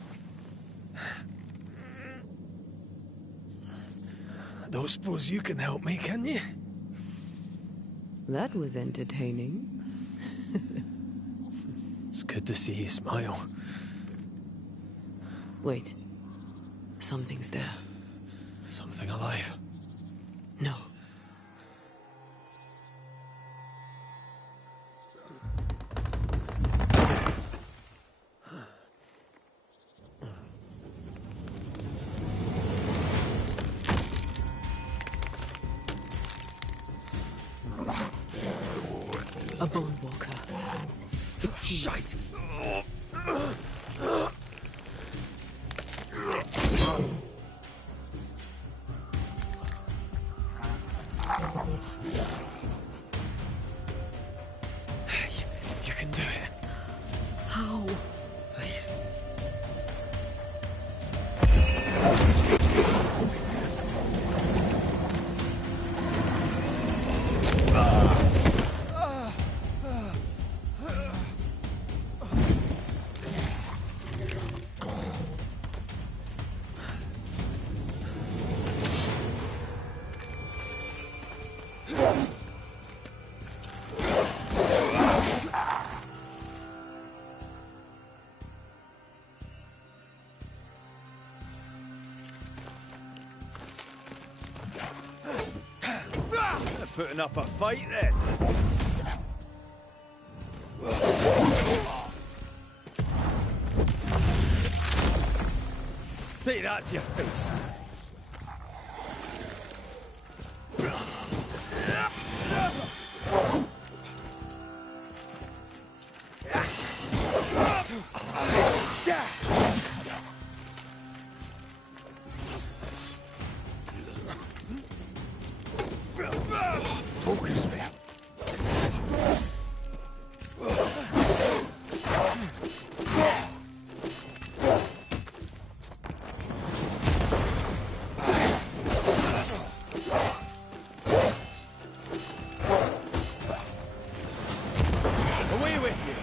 I don't suppose you can help me, can you? That was entertaining. It's good to see you smile. Wait. Something's there. Something alive. No. A bone walker. It seems. You can do it. How? Please. Putting up a fight then. Take that to your face. Focus, man. Away with you.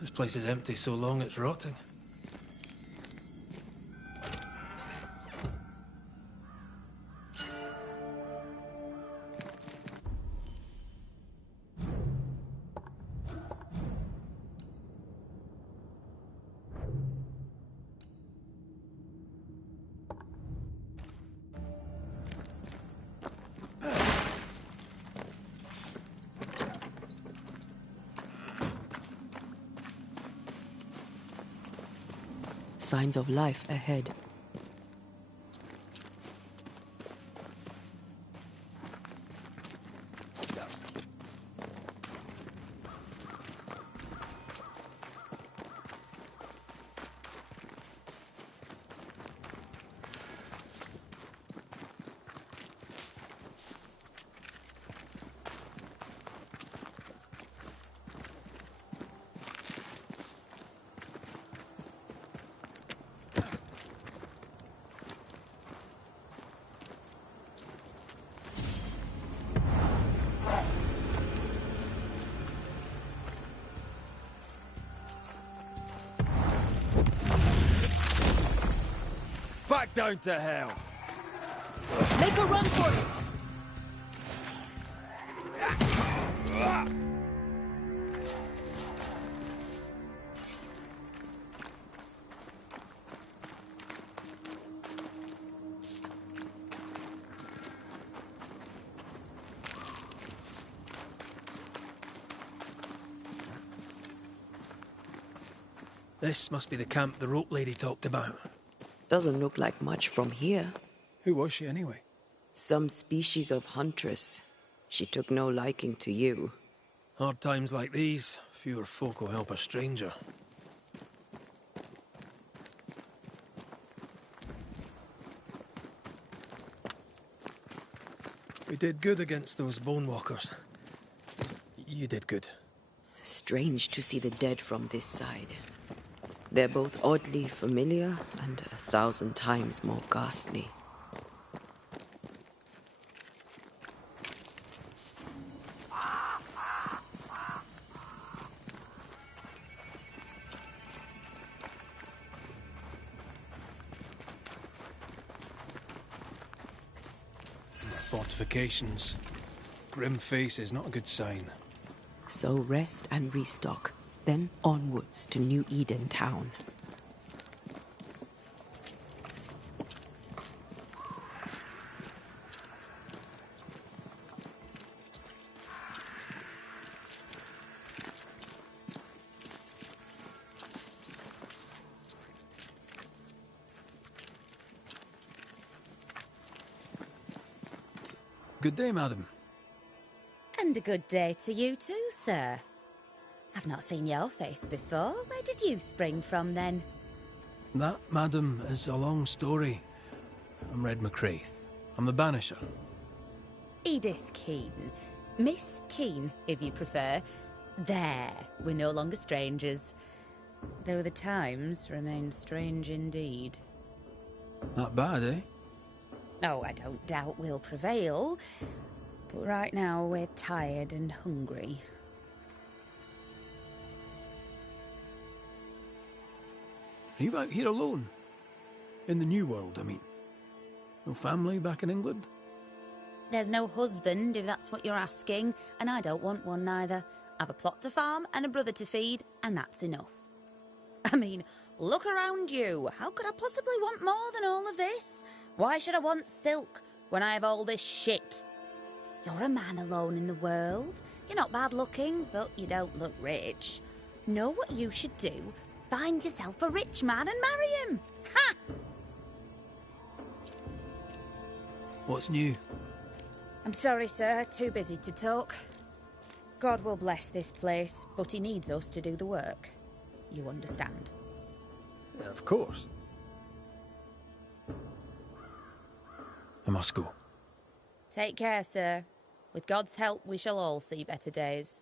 This place is empty so long it's rotting. Signs of life ahead. Back down to hell. Make a run for it! This must be the camp the rope lady talked about. Doesn't look like much from here. Who was she anyway? Some species of huntress. She took no liking to you. Hard times like these, fewer folk will help a stranger. We did good against those bone walkers. You did good. Strange to see the dead from this side. They're both oddly familiar and 1,000 times more ghastly. Fortifications. Grim face is not a good sign. So rest and restock, then onwards to New Eden town. Good day, madam. And a good day to you too, sir. I've not seen your face before. Where did you spring from, then? That, madam, is a long story. I'm Red McCraith. I'm the Banisher. Edith Keane. Miss Keane, if you prefer. There, we're no longer strangers. Though the times remain strange indeed. Not bad, eh? Oh, I don't doubt we'll prevail. But right now we're tired and hungry. Are you out here alone? In the New World, I mean. No family back in England? There's no husband, if that's what you're asking, and I don't want one neither. I've a plot to farm and a brother to feed, and that's enough. I mean, look around you. How could I possibly want more than all of this? Why should I want silk when I have all this shit? You're a man alone in the world. You're not bad looking, but you don't look rich. Know what you should do? Find yourself a rich man and marry him. Ha! What's new? I'm sorry, sir. Too busy to talk. God will bless this place, but he needs us to do the work. You understand? Of course. I must go. Take care, sir. With God's help, we shall all see better days.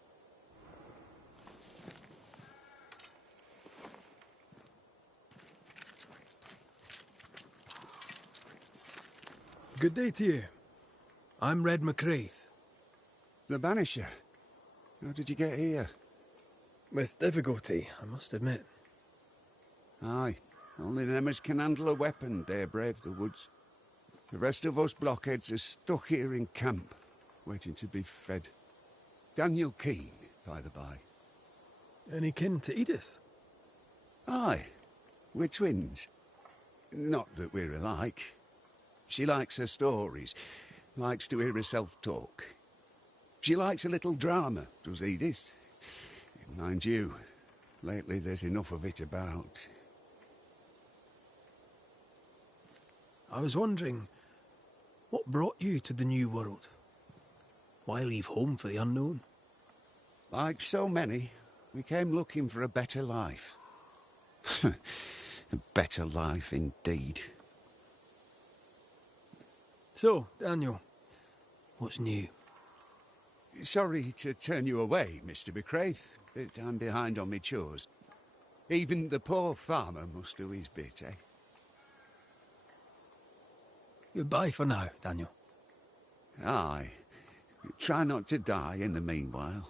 Good day to you. I'm Red McCraith. The Banisher? How did you get here? With difficulty, I must admit. Aye, only them as can handle a weapon dare brave the woods. The rest of us blockheads are stuck here in camp, waiting to be fed. Daniel Keane, by the by. Any kin to Edith? Aye, we're twins. Not that we're alike. She likes her stories, likes to hear herself talk. She likes a little drama, does Edith. Mind you, lately there's enough of it about. I was wondering, what brought you to the New World? Why leave home for the unknown? Like so many, we came looking for a better life. A better life indeed. So, Daniel, what's new? Sorry to turn you away, Mr. McCraith, but I'm behind on me chores. Even the poor farmer must do his bit, eh? Goodbye for now, Daniel. Aye. Try not to die in the meanwhile.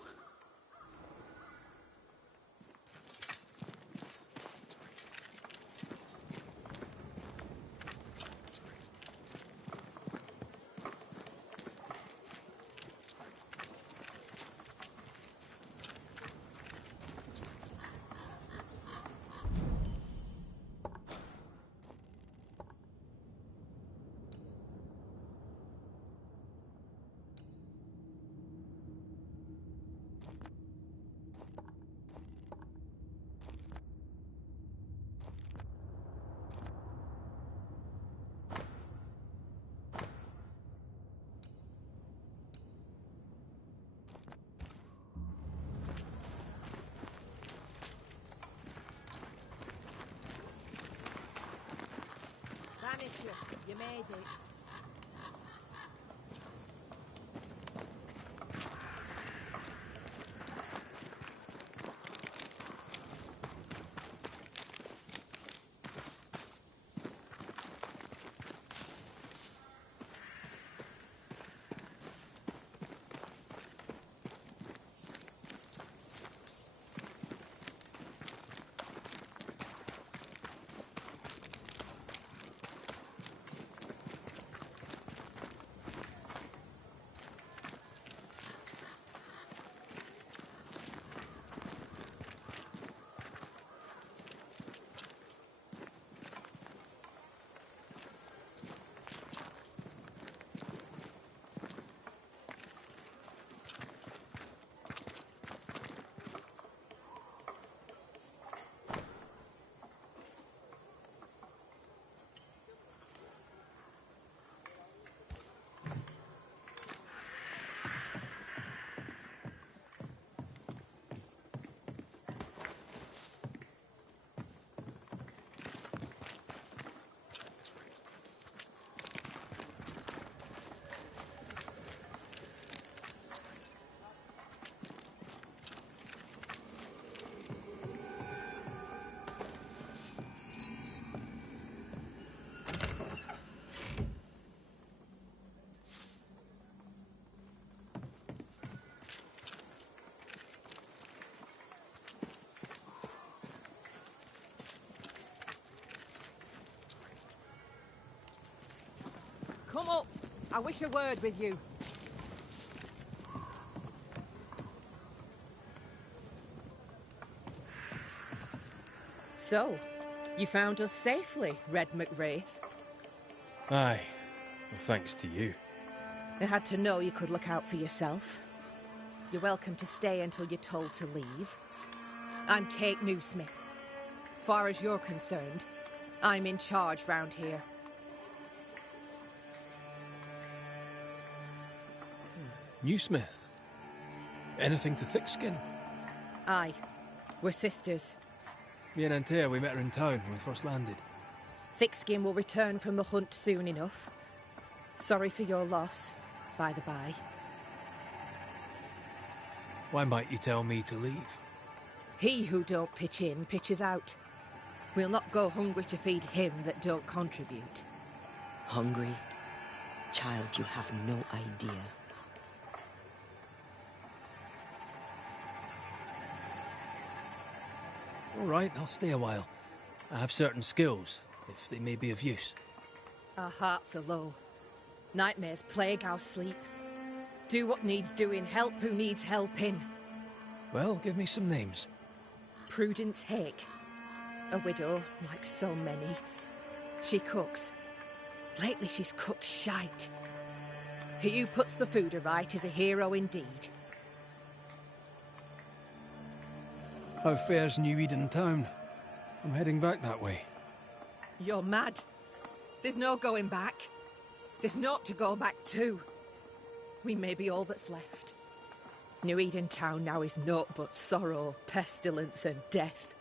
Banisher, you made it. Come up. I wish a word with you. So, you found us safely, Red McWraith. Aye. Well, thanks to you. I had to know you could look out for yourself. You're welcome to stay until you're told to leave. I'm Kate Newsmith. Far as you're concerned, I'm in charge round here. Newsmith. Anything to Thickskin? Aye. We're sisters. Me and Antea, we met her in town when we first landed. Thickskin will return from the hunt soon enough. Sorry for your loss, by the by. Why might you tell me to leave? He who don't pitch in, pitches out. We'll not go hungry to feed him that don't contribute. Hungry? Child, you have no idea. All right, I'll stay a while. I have certain skills, if they may be of use. Our hearts are low. Nightmares plague our sleep. Do what needs doing, help who needs helping. Well, give me some names. Prudence Hake. A widow, like so many. She cooks. Lately she's cooked shite. He who puts the food aright is a hero indeed. How fares New Eden town? I'm heading back that way. You're mad. There's no going back. There's naught to go back to. We may be all that's left. New Eden town now is naught but sorrow, pestilence and death.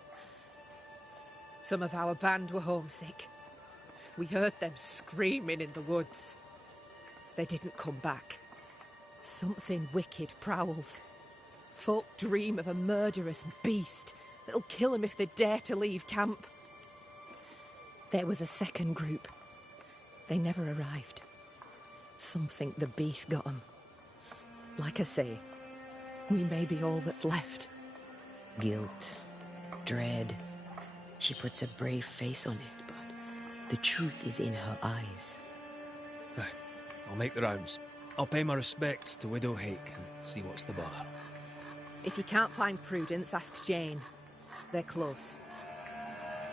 Some of our band were homesick. We heard them screaming in the woods. They didn't come back. Something wicked prowls. Folk dream of a murderous beast that'll kill them if they dare to leave camp. There was a second group. They never arrived. Some think the beast got them. Like I say, we may be all that's left. Guilt, dread. She puts a brave face on it, but the truth is in her eyes. Aye, I'll make the rounds. I'll pay my respects to Widow Hake and see what's the bother. If you can't find Prudence, ask Jane. They're close.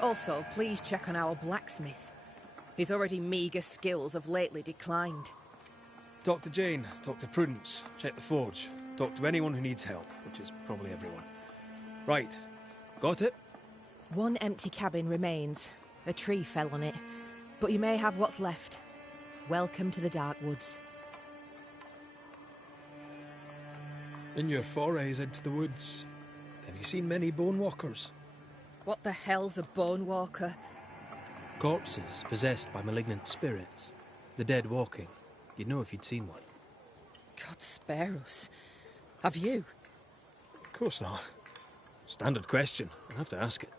Also, please check on our blacksmith. His already meagre skills have lately declined. Talk to Jane, talk to Prudence, check the forge, talk to anyone who needs help, which is probably everyone. Right, got it? One empty cabin remains. A tree fell on it, but you may have what's left. Welcome to the Dark Woods. In your forays into the woods, have you seen many bone walkers? What the hell's a bone walker? Corpses possessed by malignant spirits. The dead walking. You'd know if you'd seen one. God spare us. Have you? Of course not. Standard question. I'll have to ask it.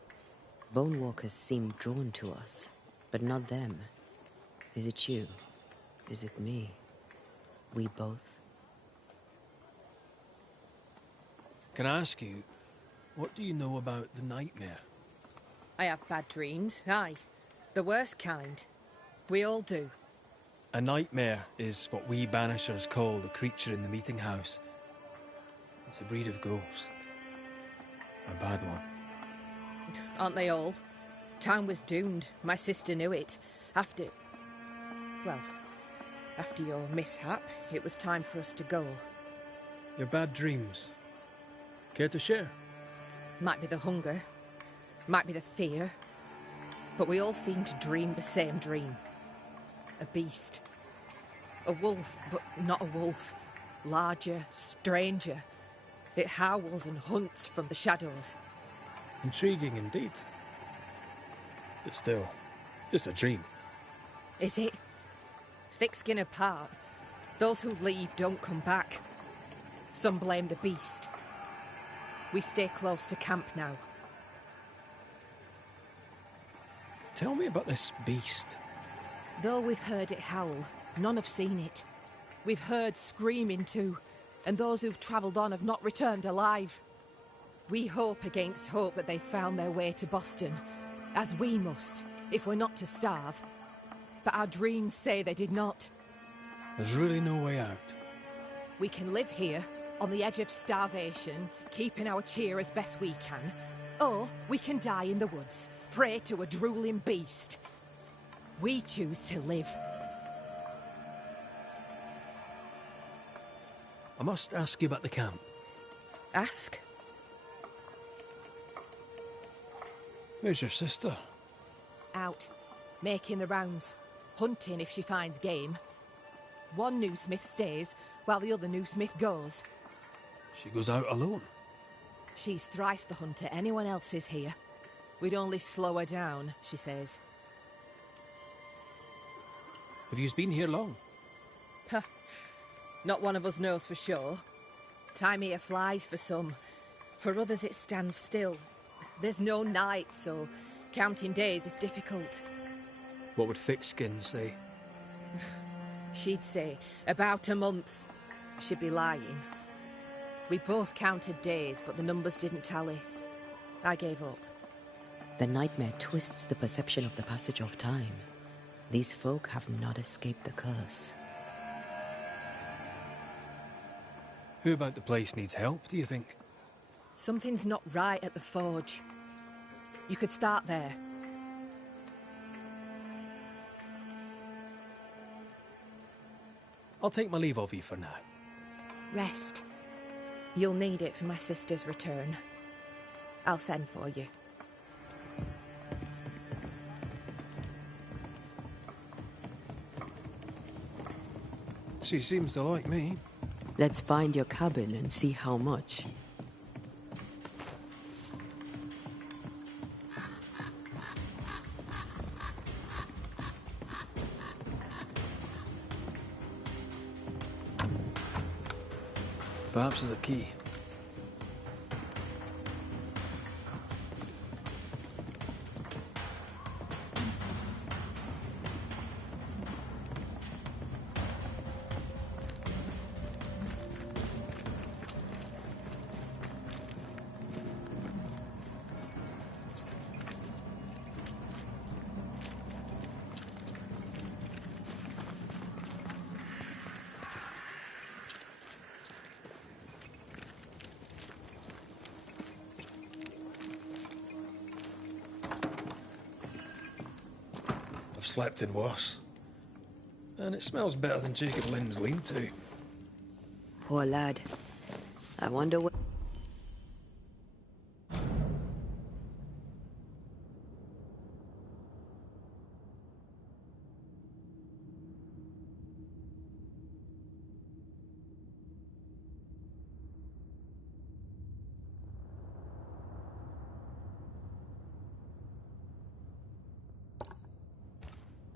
Bone walkers seem drawn to us, but not them. Is it you? Is it me? We both? Can I ask you, what do you know about the nightmare? I have bad dreams, aye. The worst kind. We all do. A nightmare is what we Banishers call the creature in the meeting house. It's a breed of ghost. A bad one. Aren't they all? Town was doomed. My sister knew it. After your mishap, it was time for us to go. Your bad dreams. Care to share? Might be the hunger. Might be the fear. But we all seem to dream the same dream. A beast. A wolf, but not a wolf. Larger, stranger. It howls and hunts from the shadows. Intriguing indeed. But still, just a dream. Is it? Thick skin apart, those who leave don't come back. Some blame the beast. We stay close to camp now. Tell me about this beast. Though we've heard it howl, none have seen it. We've heard screaming too, and those who've travelled on have not returned alive. We hope against hope that they've found their way to Boston, as we must, if we're not to starve. But our dreams say they did not. There's really no way out. We can live here, on the edge of starvation, keeping our cheer as best we can. Or we can die in the woods, prey to a drooling beast. We choose to live. I must ask you about the camp. Ask? Where's your sister? Out, making the rounds, hunting if she finds game. One new smith stays, while the other new smith goes. She goes out alone. She's thrice the hunter anyone else is here. We'd only slow her down, she says. Have you been here long? Huh. Not one of us knows for sure. Time here flies for some. For others it stands still. There's no night, so counting days is difficult. What would Thickskin say? She'd say about a month. She'd be lying. We both counted days, but the numbers didn't tally. I gave up. The nightmare twists the perception of the passage of time. These folk have not escaped the curse. Who about the place needs help, do you think? Something's not right at the forge. You could start there. I'll take my leave of you for now. Rest. You'll need it for my sister's return. I'll send for you. She seems to like me. Let's find your cabin and see how much. Perhaps there's a key. I've slept in worse. And it smells better than Jacob Lynn's lean-to. Poor lad. I wonder what...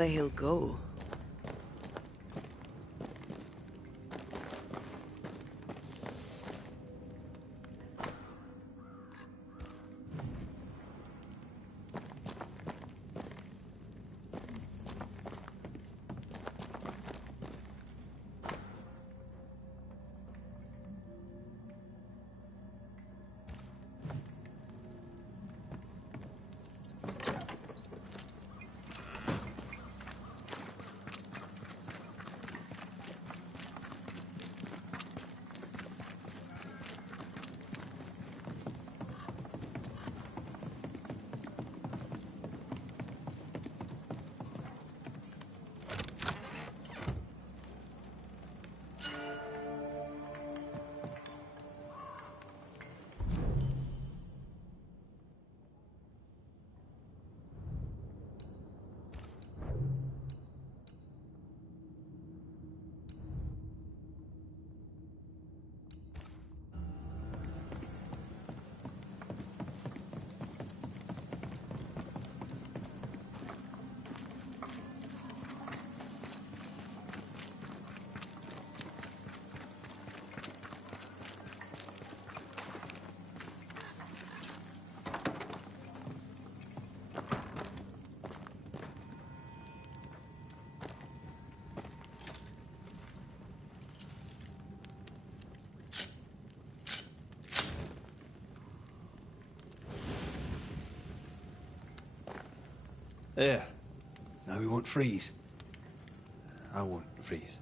where he'll go. There. Now we won't freeze. I won't freeze.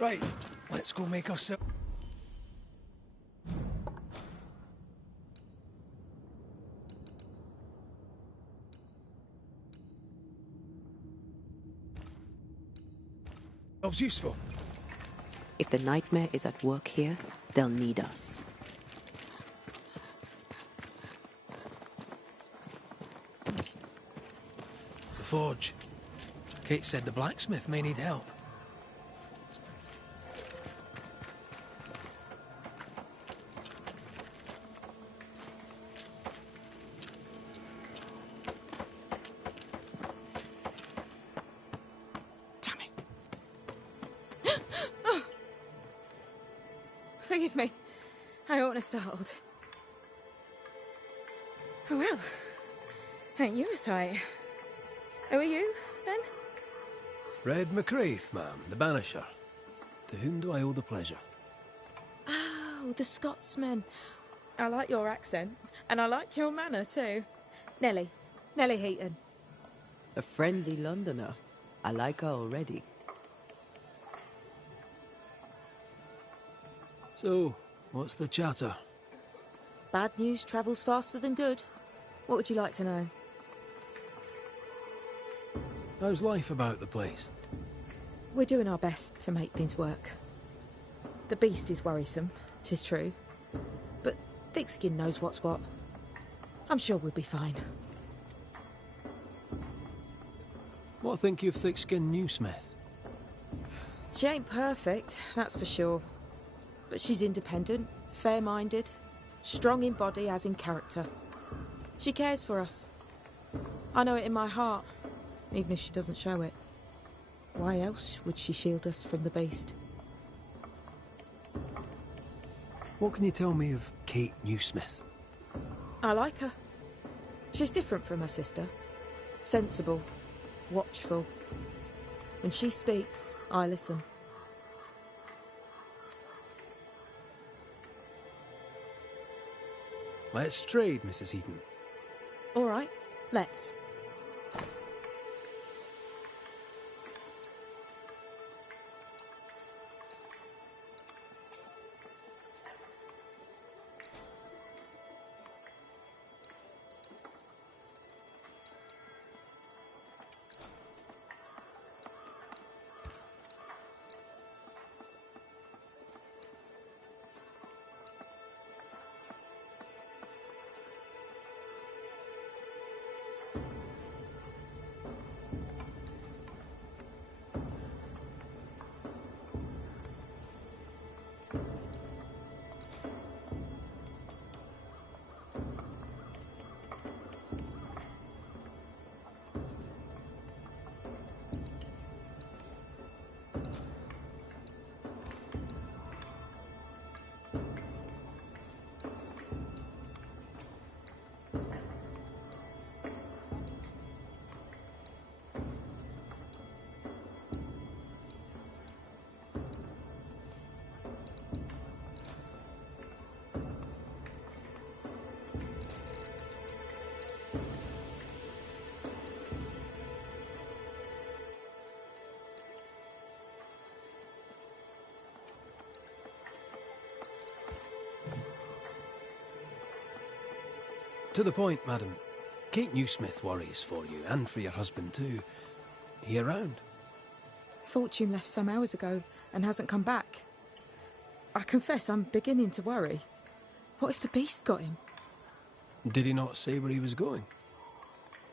Right, let's go make ourselves... Love's useful. If the nightmare is at work here, they'll need us. The forge. Kate said the blacksmith may need help. Forgive me. I oughtn't have startled. Oh well. Ain't you a sight? Who are you, then? Red McCraith, ma'am, the Banisher. To whom do I owe the pleasure? Oh, the Scotsman. I like your accent, and I like your manner too. Nellie. Nellie Heaton. A friendly Londoner. I like her already. So, what's the chatter? Bad news travels faster than good. What would you like to know? How's life about the place? We're doing our best to make things work. The beast is worrisome, 'tis true. But Thickskin knows what's what. I'm sure we'll be fine. What think you of Thickskin Newsmith? She ain't perfect, that's for sure. But she's independent, fair-minded, strong in body as in character. She cares for us. I know it in my heart, even if she doesn't show it. Why else would she shield us from the beast? What can you tell me of Kate Newsmith? I like her. She's different from her sister. Sensible, watchful. When she speaks, I listen. Let's trade, Mrs. Heaton. All right, let's. To the point, madam. Kate Newsmith worries for you, and for your husband too. He around? Fortune left some hours ago and hasn't come back. I confess I'm beginning to worry. What if the beast got him? Did he not say where he was going?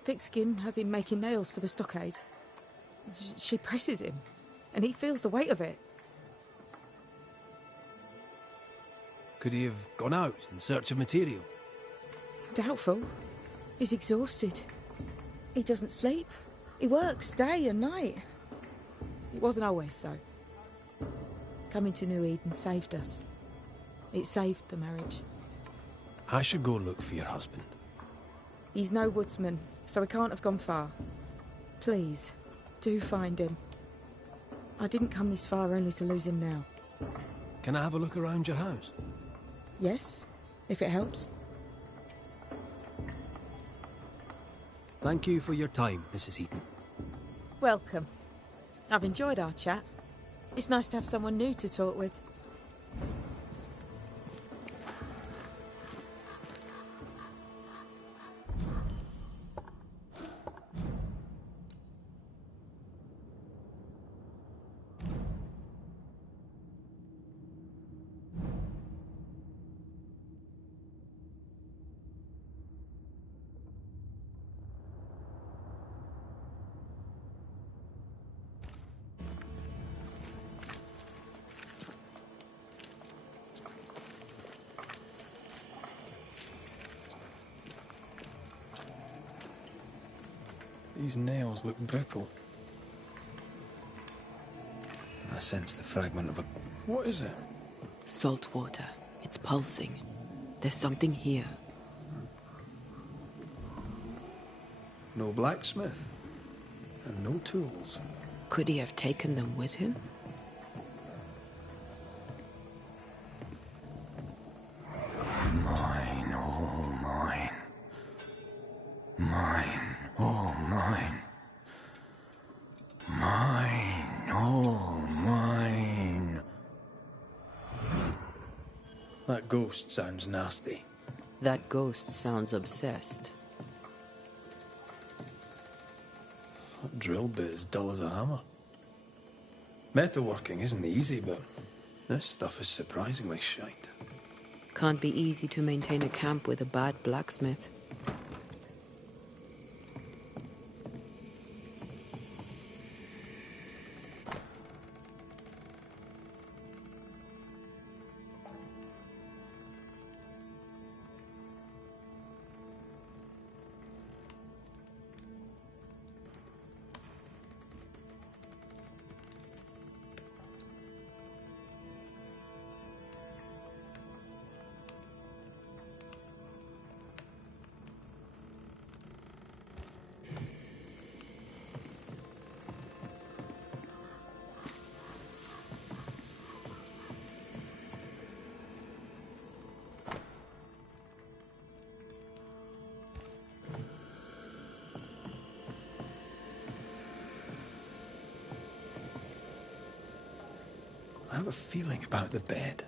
Thickskin has him making nails for the stockade. She presses him, and he feels the weight of it. Could he have gone out in search of material? Doubtful. He's exhausted. He doesn't sleep. He works day and night. It wasn't always so. Coming to New Eden saved us. It saved the marriage. I should go look for your husband. He's no woodsman, so he can't have gone far. Please, do find him. I didn't come this far only to lose him now. Can I have a look around your house? Yes, if it helps. Thank you for your time, Mrs. Heaton. Welcome. I've enjoyed our chat. It's nice to have someone new to talk with. These nails look brittle. I sense the fragment of a... What is it? Salt water. It's pulsing. There's something here. No blacksmith. And no tools. Could he have taken them with him? Mine, all mine. Mine, all mine. Mine, all mine. That ghost sounds nasty. That ghost sounds obsessed. That drill bit is dull as a hammer. Metalworking isn't easy, but this stuff is surprisingly shite. Can't be easy to maintain a camp with a bad blacksmith. I have a feeling about the bed.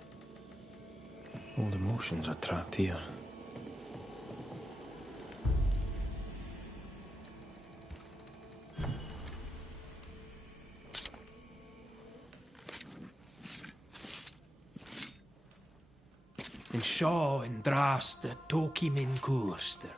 Old emotions are trapped here. En sjå en draste tok I min kurster.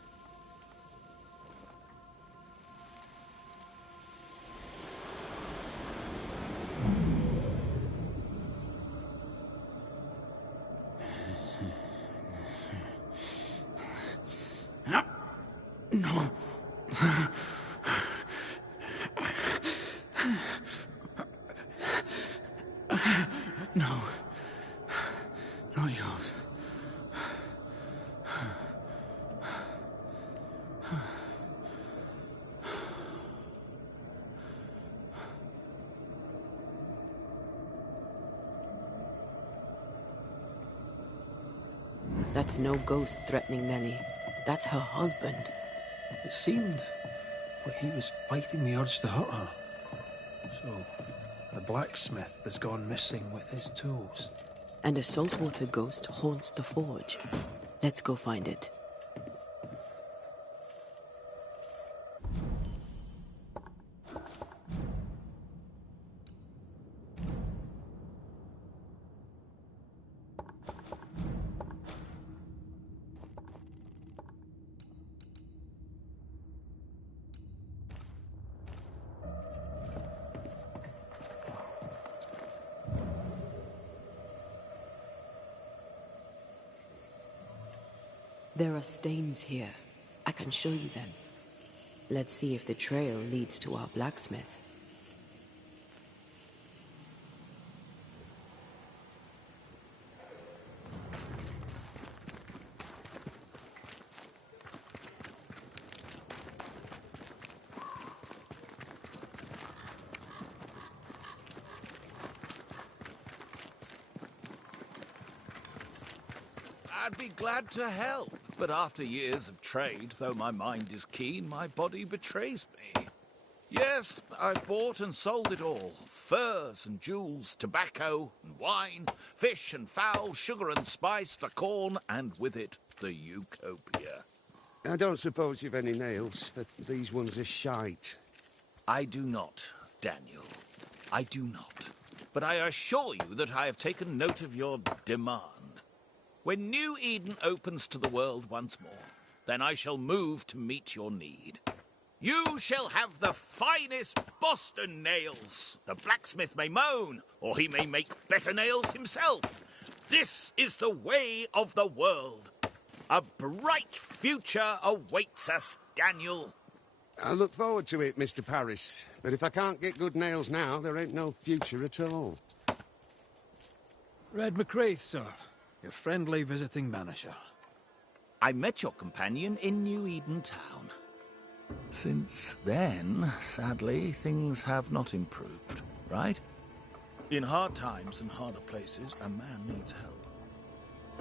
Not yours. That's no ghost threatening Nellie. That's her husband. It seemed like he was fighting the urge to hurt her. So, the blacksmith has gone missing with his tools. And a saltwater ghost haunts the forge. Let's go find it. There are stains here. I can show you them. Let's see if the trail leads to our blacksmith. I'd be glad to help, but after years of trade, though my mind is keen, my body betrays me. Yes, I've bought and sold it all. Furs and jewels, tobacco and wine, fish and fowl, sugar and spice, the corn, and with it, the Utopia. I don't suppose you've any nails, but these ones are shite. I do not, Daniel. I do not. But I assure you that I have taken note of your demand. When New Eden opens to the world once more, then I shall move to meet your need. You shall have the finest Boston nails. The blacksmith may moan, or he may make better nails himself. This is the way of the world. A bright future awaits us, Daniel. I look forward to it, Mr. Paris. But if I can't get good nails now, there ain't no future at all. Red McCraith, sir. Your friendly visiting banisher. I met your companion in New Eden Town. Since then, sadly, things have not improved, right? In hard times and harder places, a man needs help.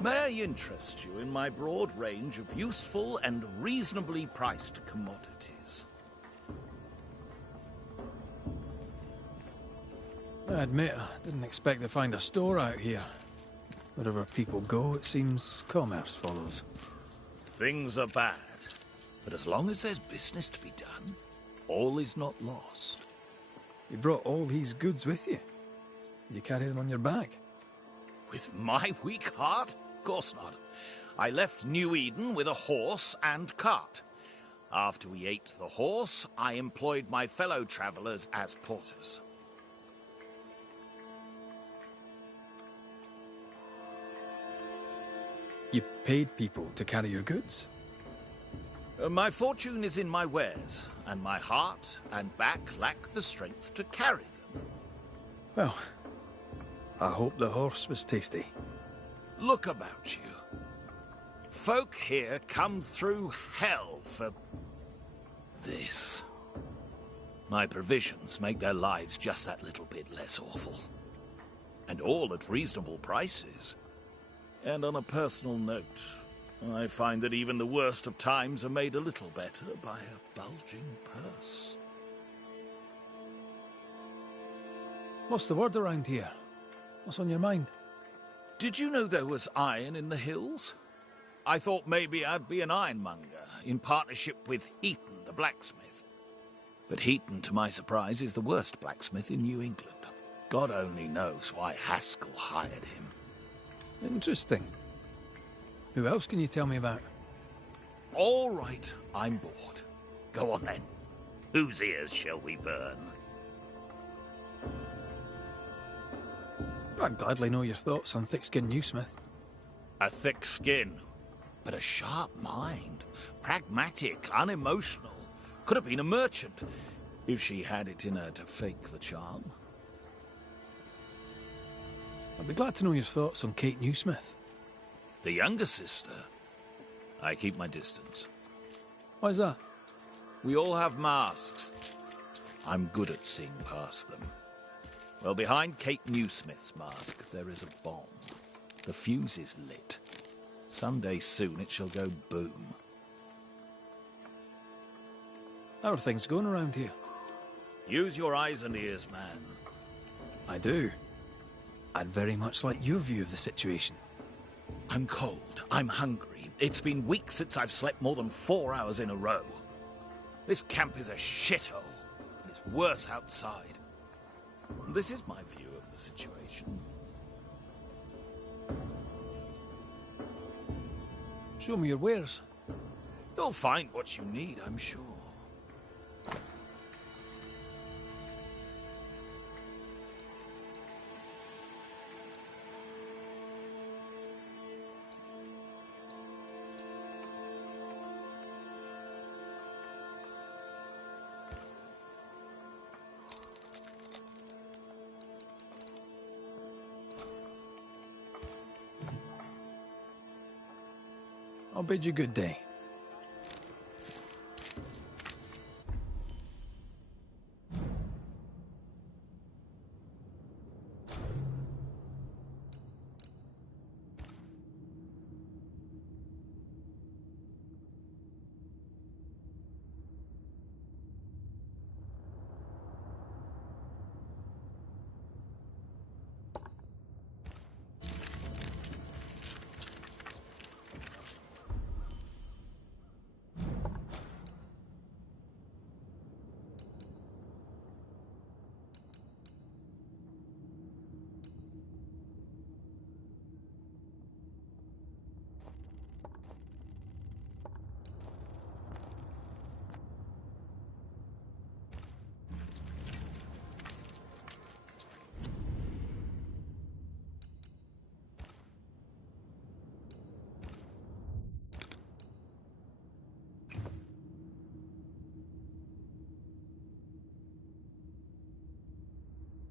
May I interest you in my broad range of useful and reasonably priced commodities? I admit, I didn't expect to find a store out here. Wherever people go, it seems commerce follows. Things are bad, but as long as there's business to be done, all is not lost. You brought all these goods with you. Did you carry them on your back? With my weak heart? Of course not. I left New Eden with a horse and cart. After we ate the horse, I employed my fellow travelers as porters. You paid people to carry your goods? My fortune is in my wares, and my heart and back lack the strength to carry them. Well, I hope the horse was tasty. Look about you. Folk here come through hell for this. My provisions make their lives just that little bit less awful. And all at reasonable prices. And on a personal note, I find that even the worst of times are made a little better by a bulging purse. What's the word around here? What's on your mind? Did you know there was iron in the hills? I thought maybe I'd be an ironmonger, in partnership with Heaton, the blacksmith. But Heaton, to my surprise, is the worst blacksmith in New England. God only knows why Haskell hired him. Interesting. Who else can you tell me about? All right, I'm bored. Go on then. Whose ears shall we burn? I'd gladly know your thoughts on thick-skinned Newsmith. A thick skin, but a sharp mind. Pragmatic, unemotional. Could have been a merchant, if she had it in her to fake the charm. I'd be glad to know your thoughts on Kate Newsmith. The younger sister. I keep my distance. Why's that? We all have masks. I'm good at seeing past them. Well, behind Kate Newsmith's mask, there is a bomb. The fuse is lit. Someday soon it shall go boom. How are things going around here? Use your eyes and ears, man. I do. I'd very much like your view of the situation. I'm cold. I'm hungry. It's been weeks since I've slept more than 4 hours in a row. This camp is a shithole. And it's worse outside. This is my view of the situation. Show me your wares. You'll find what you need, I'm sure. I'll bid you good day.